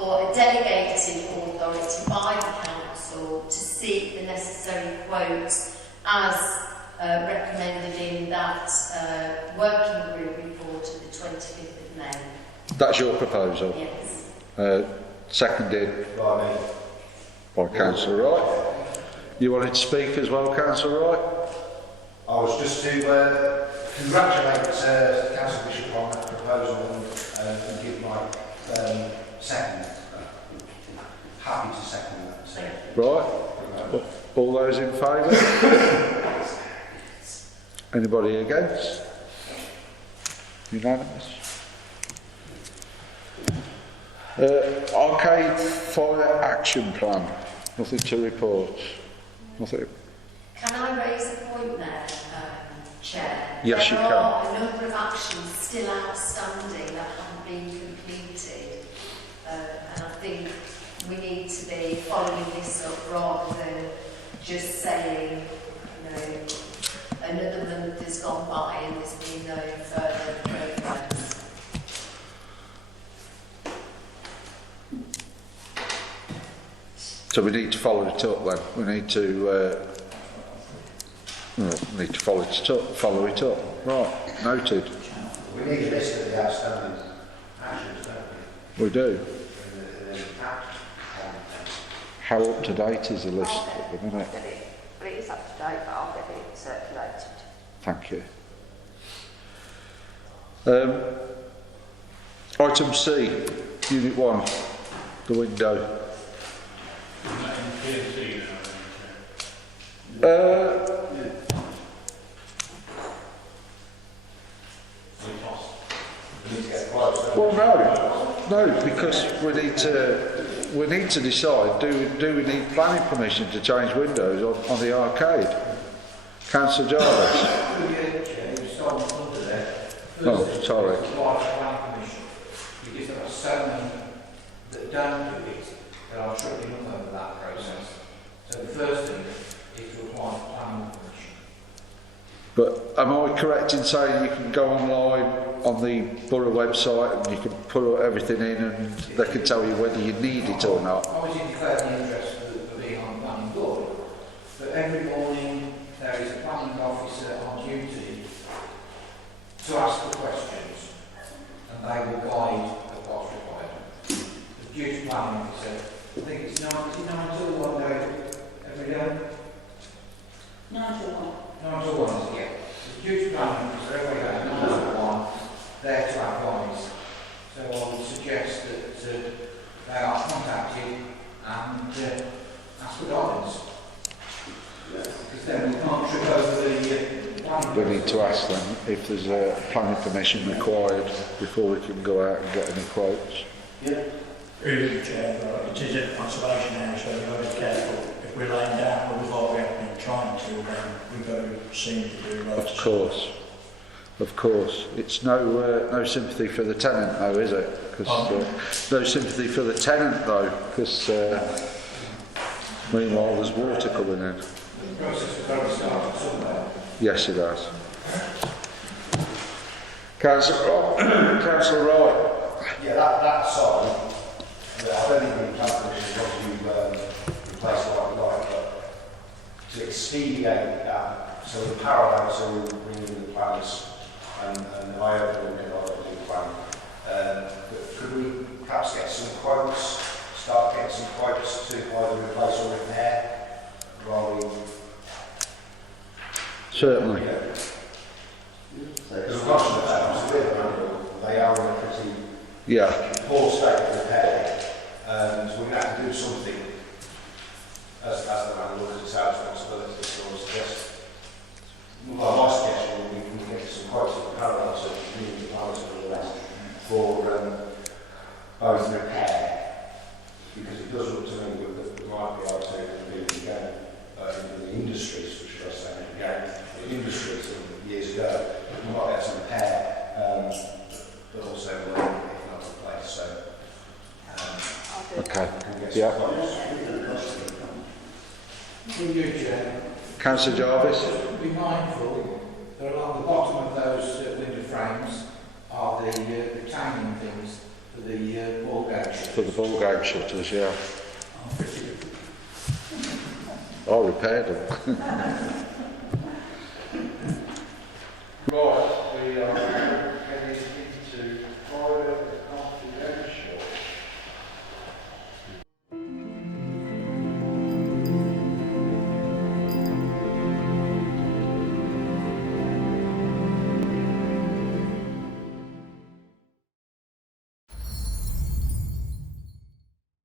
or a delegated authority by the council to seek the necessary quotes as recommended in that working group report of the 25th of May. That's your proposal? Yes. Seconded by Councillor Wright. You wanted to speak as well, Councillor Wright? I was just to congratulate Councillor Bishop on that proposal and give my second. Happy to second that. Right. All those in favour? Anybody against? Unanimous. Arcade fire action plan. Nothing to report. Nothing. Can I raise a point there, Chair? Yes, you can. There are a number of actions still outstanding that haven't been completed, and I think we need to be following this up rather than just saying, another month has gone by and there's been no further progress. So we need to follow it up then. We need to follow it up. Right, noted. We need a list of the outstanding actions, don't we? We do. And then act on them. How up to date is the list at the minute? But it is up to date, but I'll get it circulated. Thank you. Item C, Unit 1, the window. Isn't that in PNC now? Well, no, because we need to decide, do we need planning permission to change windows on the arcade? Councillor Jarvis. Oh, sorry. Because there are so many that don't do it that are tripping up over that process. So the first thing is to apply for planning permission. But am I correct in saying you can go online on the borough website and you can put everything in and they can tell you whether you need it or not? Obviously declare the interest for being on the planning board, but every morning there is a planning officer on duty to ask the questions and they will guide what's required. The duty planning officer, I think it's 9 till 1 day every day? 9 till 1. 9 till 1 is it, yeah. The duty planning officer every day, 9 till 1, there to advise. So I would suggest that they are contacted and ask for guidance. Because then we can't trip over the planning. We need to ask them if there's a planning permission required before we can go out and get any quotes. Yeah. Really, Chair, it is a conservation area, so we've got to be careful. If we're laying down what we've already been trying to, then we've got to seem to do lots. Of course. It's no sympathy for the tenant though, is it? No sympathy for the tenant though, because meanwhile there's water coming in. The process has already started somewhere. Yes, it has. Councillor Wright. Yeah, that side, I don't think we plan permission once you've replaced what we like, but to expedite that, so in parallel to bringing the plans, and I hope we'll get on with the plan, but could we perhaps get some quotes, start getting some quotes to either replace or repair, rather than... Certainly. Because much of the times they are in a pretty poor state of repair, so we're going to have to do something as the landlord, as it's our responsibility. So I suggest, well, my suggestion would be we can get some quotes in parallel to community plans and all the rest for both repair, because it does look to me that we might be able to really go in the industries, which I say again, the industries years ago, we might get some repair, but also if not replace. So, okay. Yeah. Councillor Jarvis. Be mindful that along the bottom of those window frames are the retaining things for the ball game shutters. For the ball game shutters, yeah. I repaired them.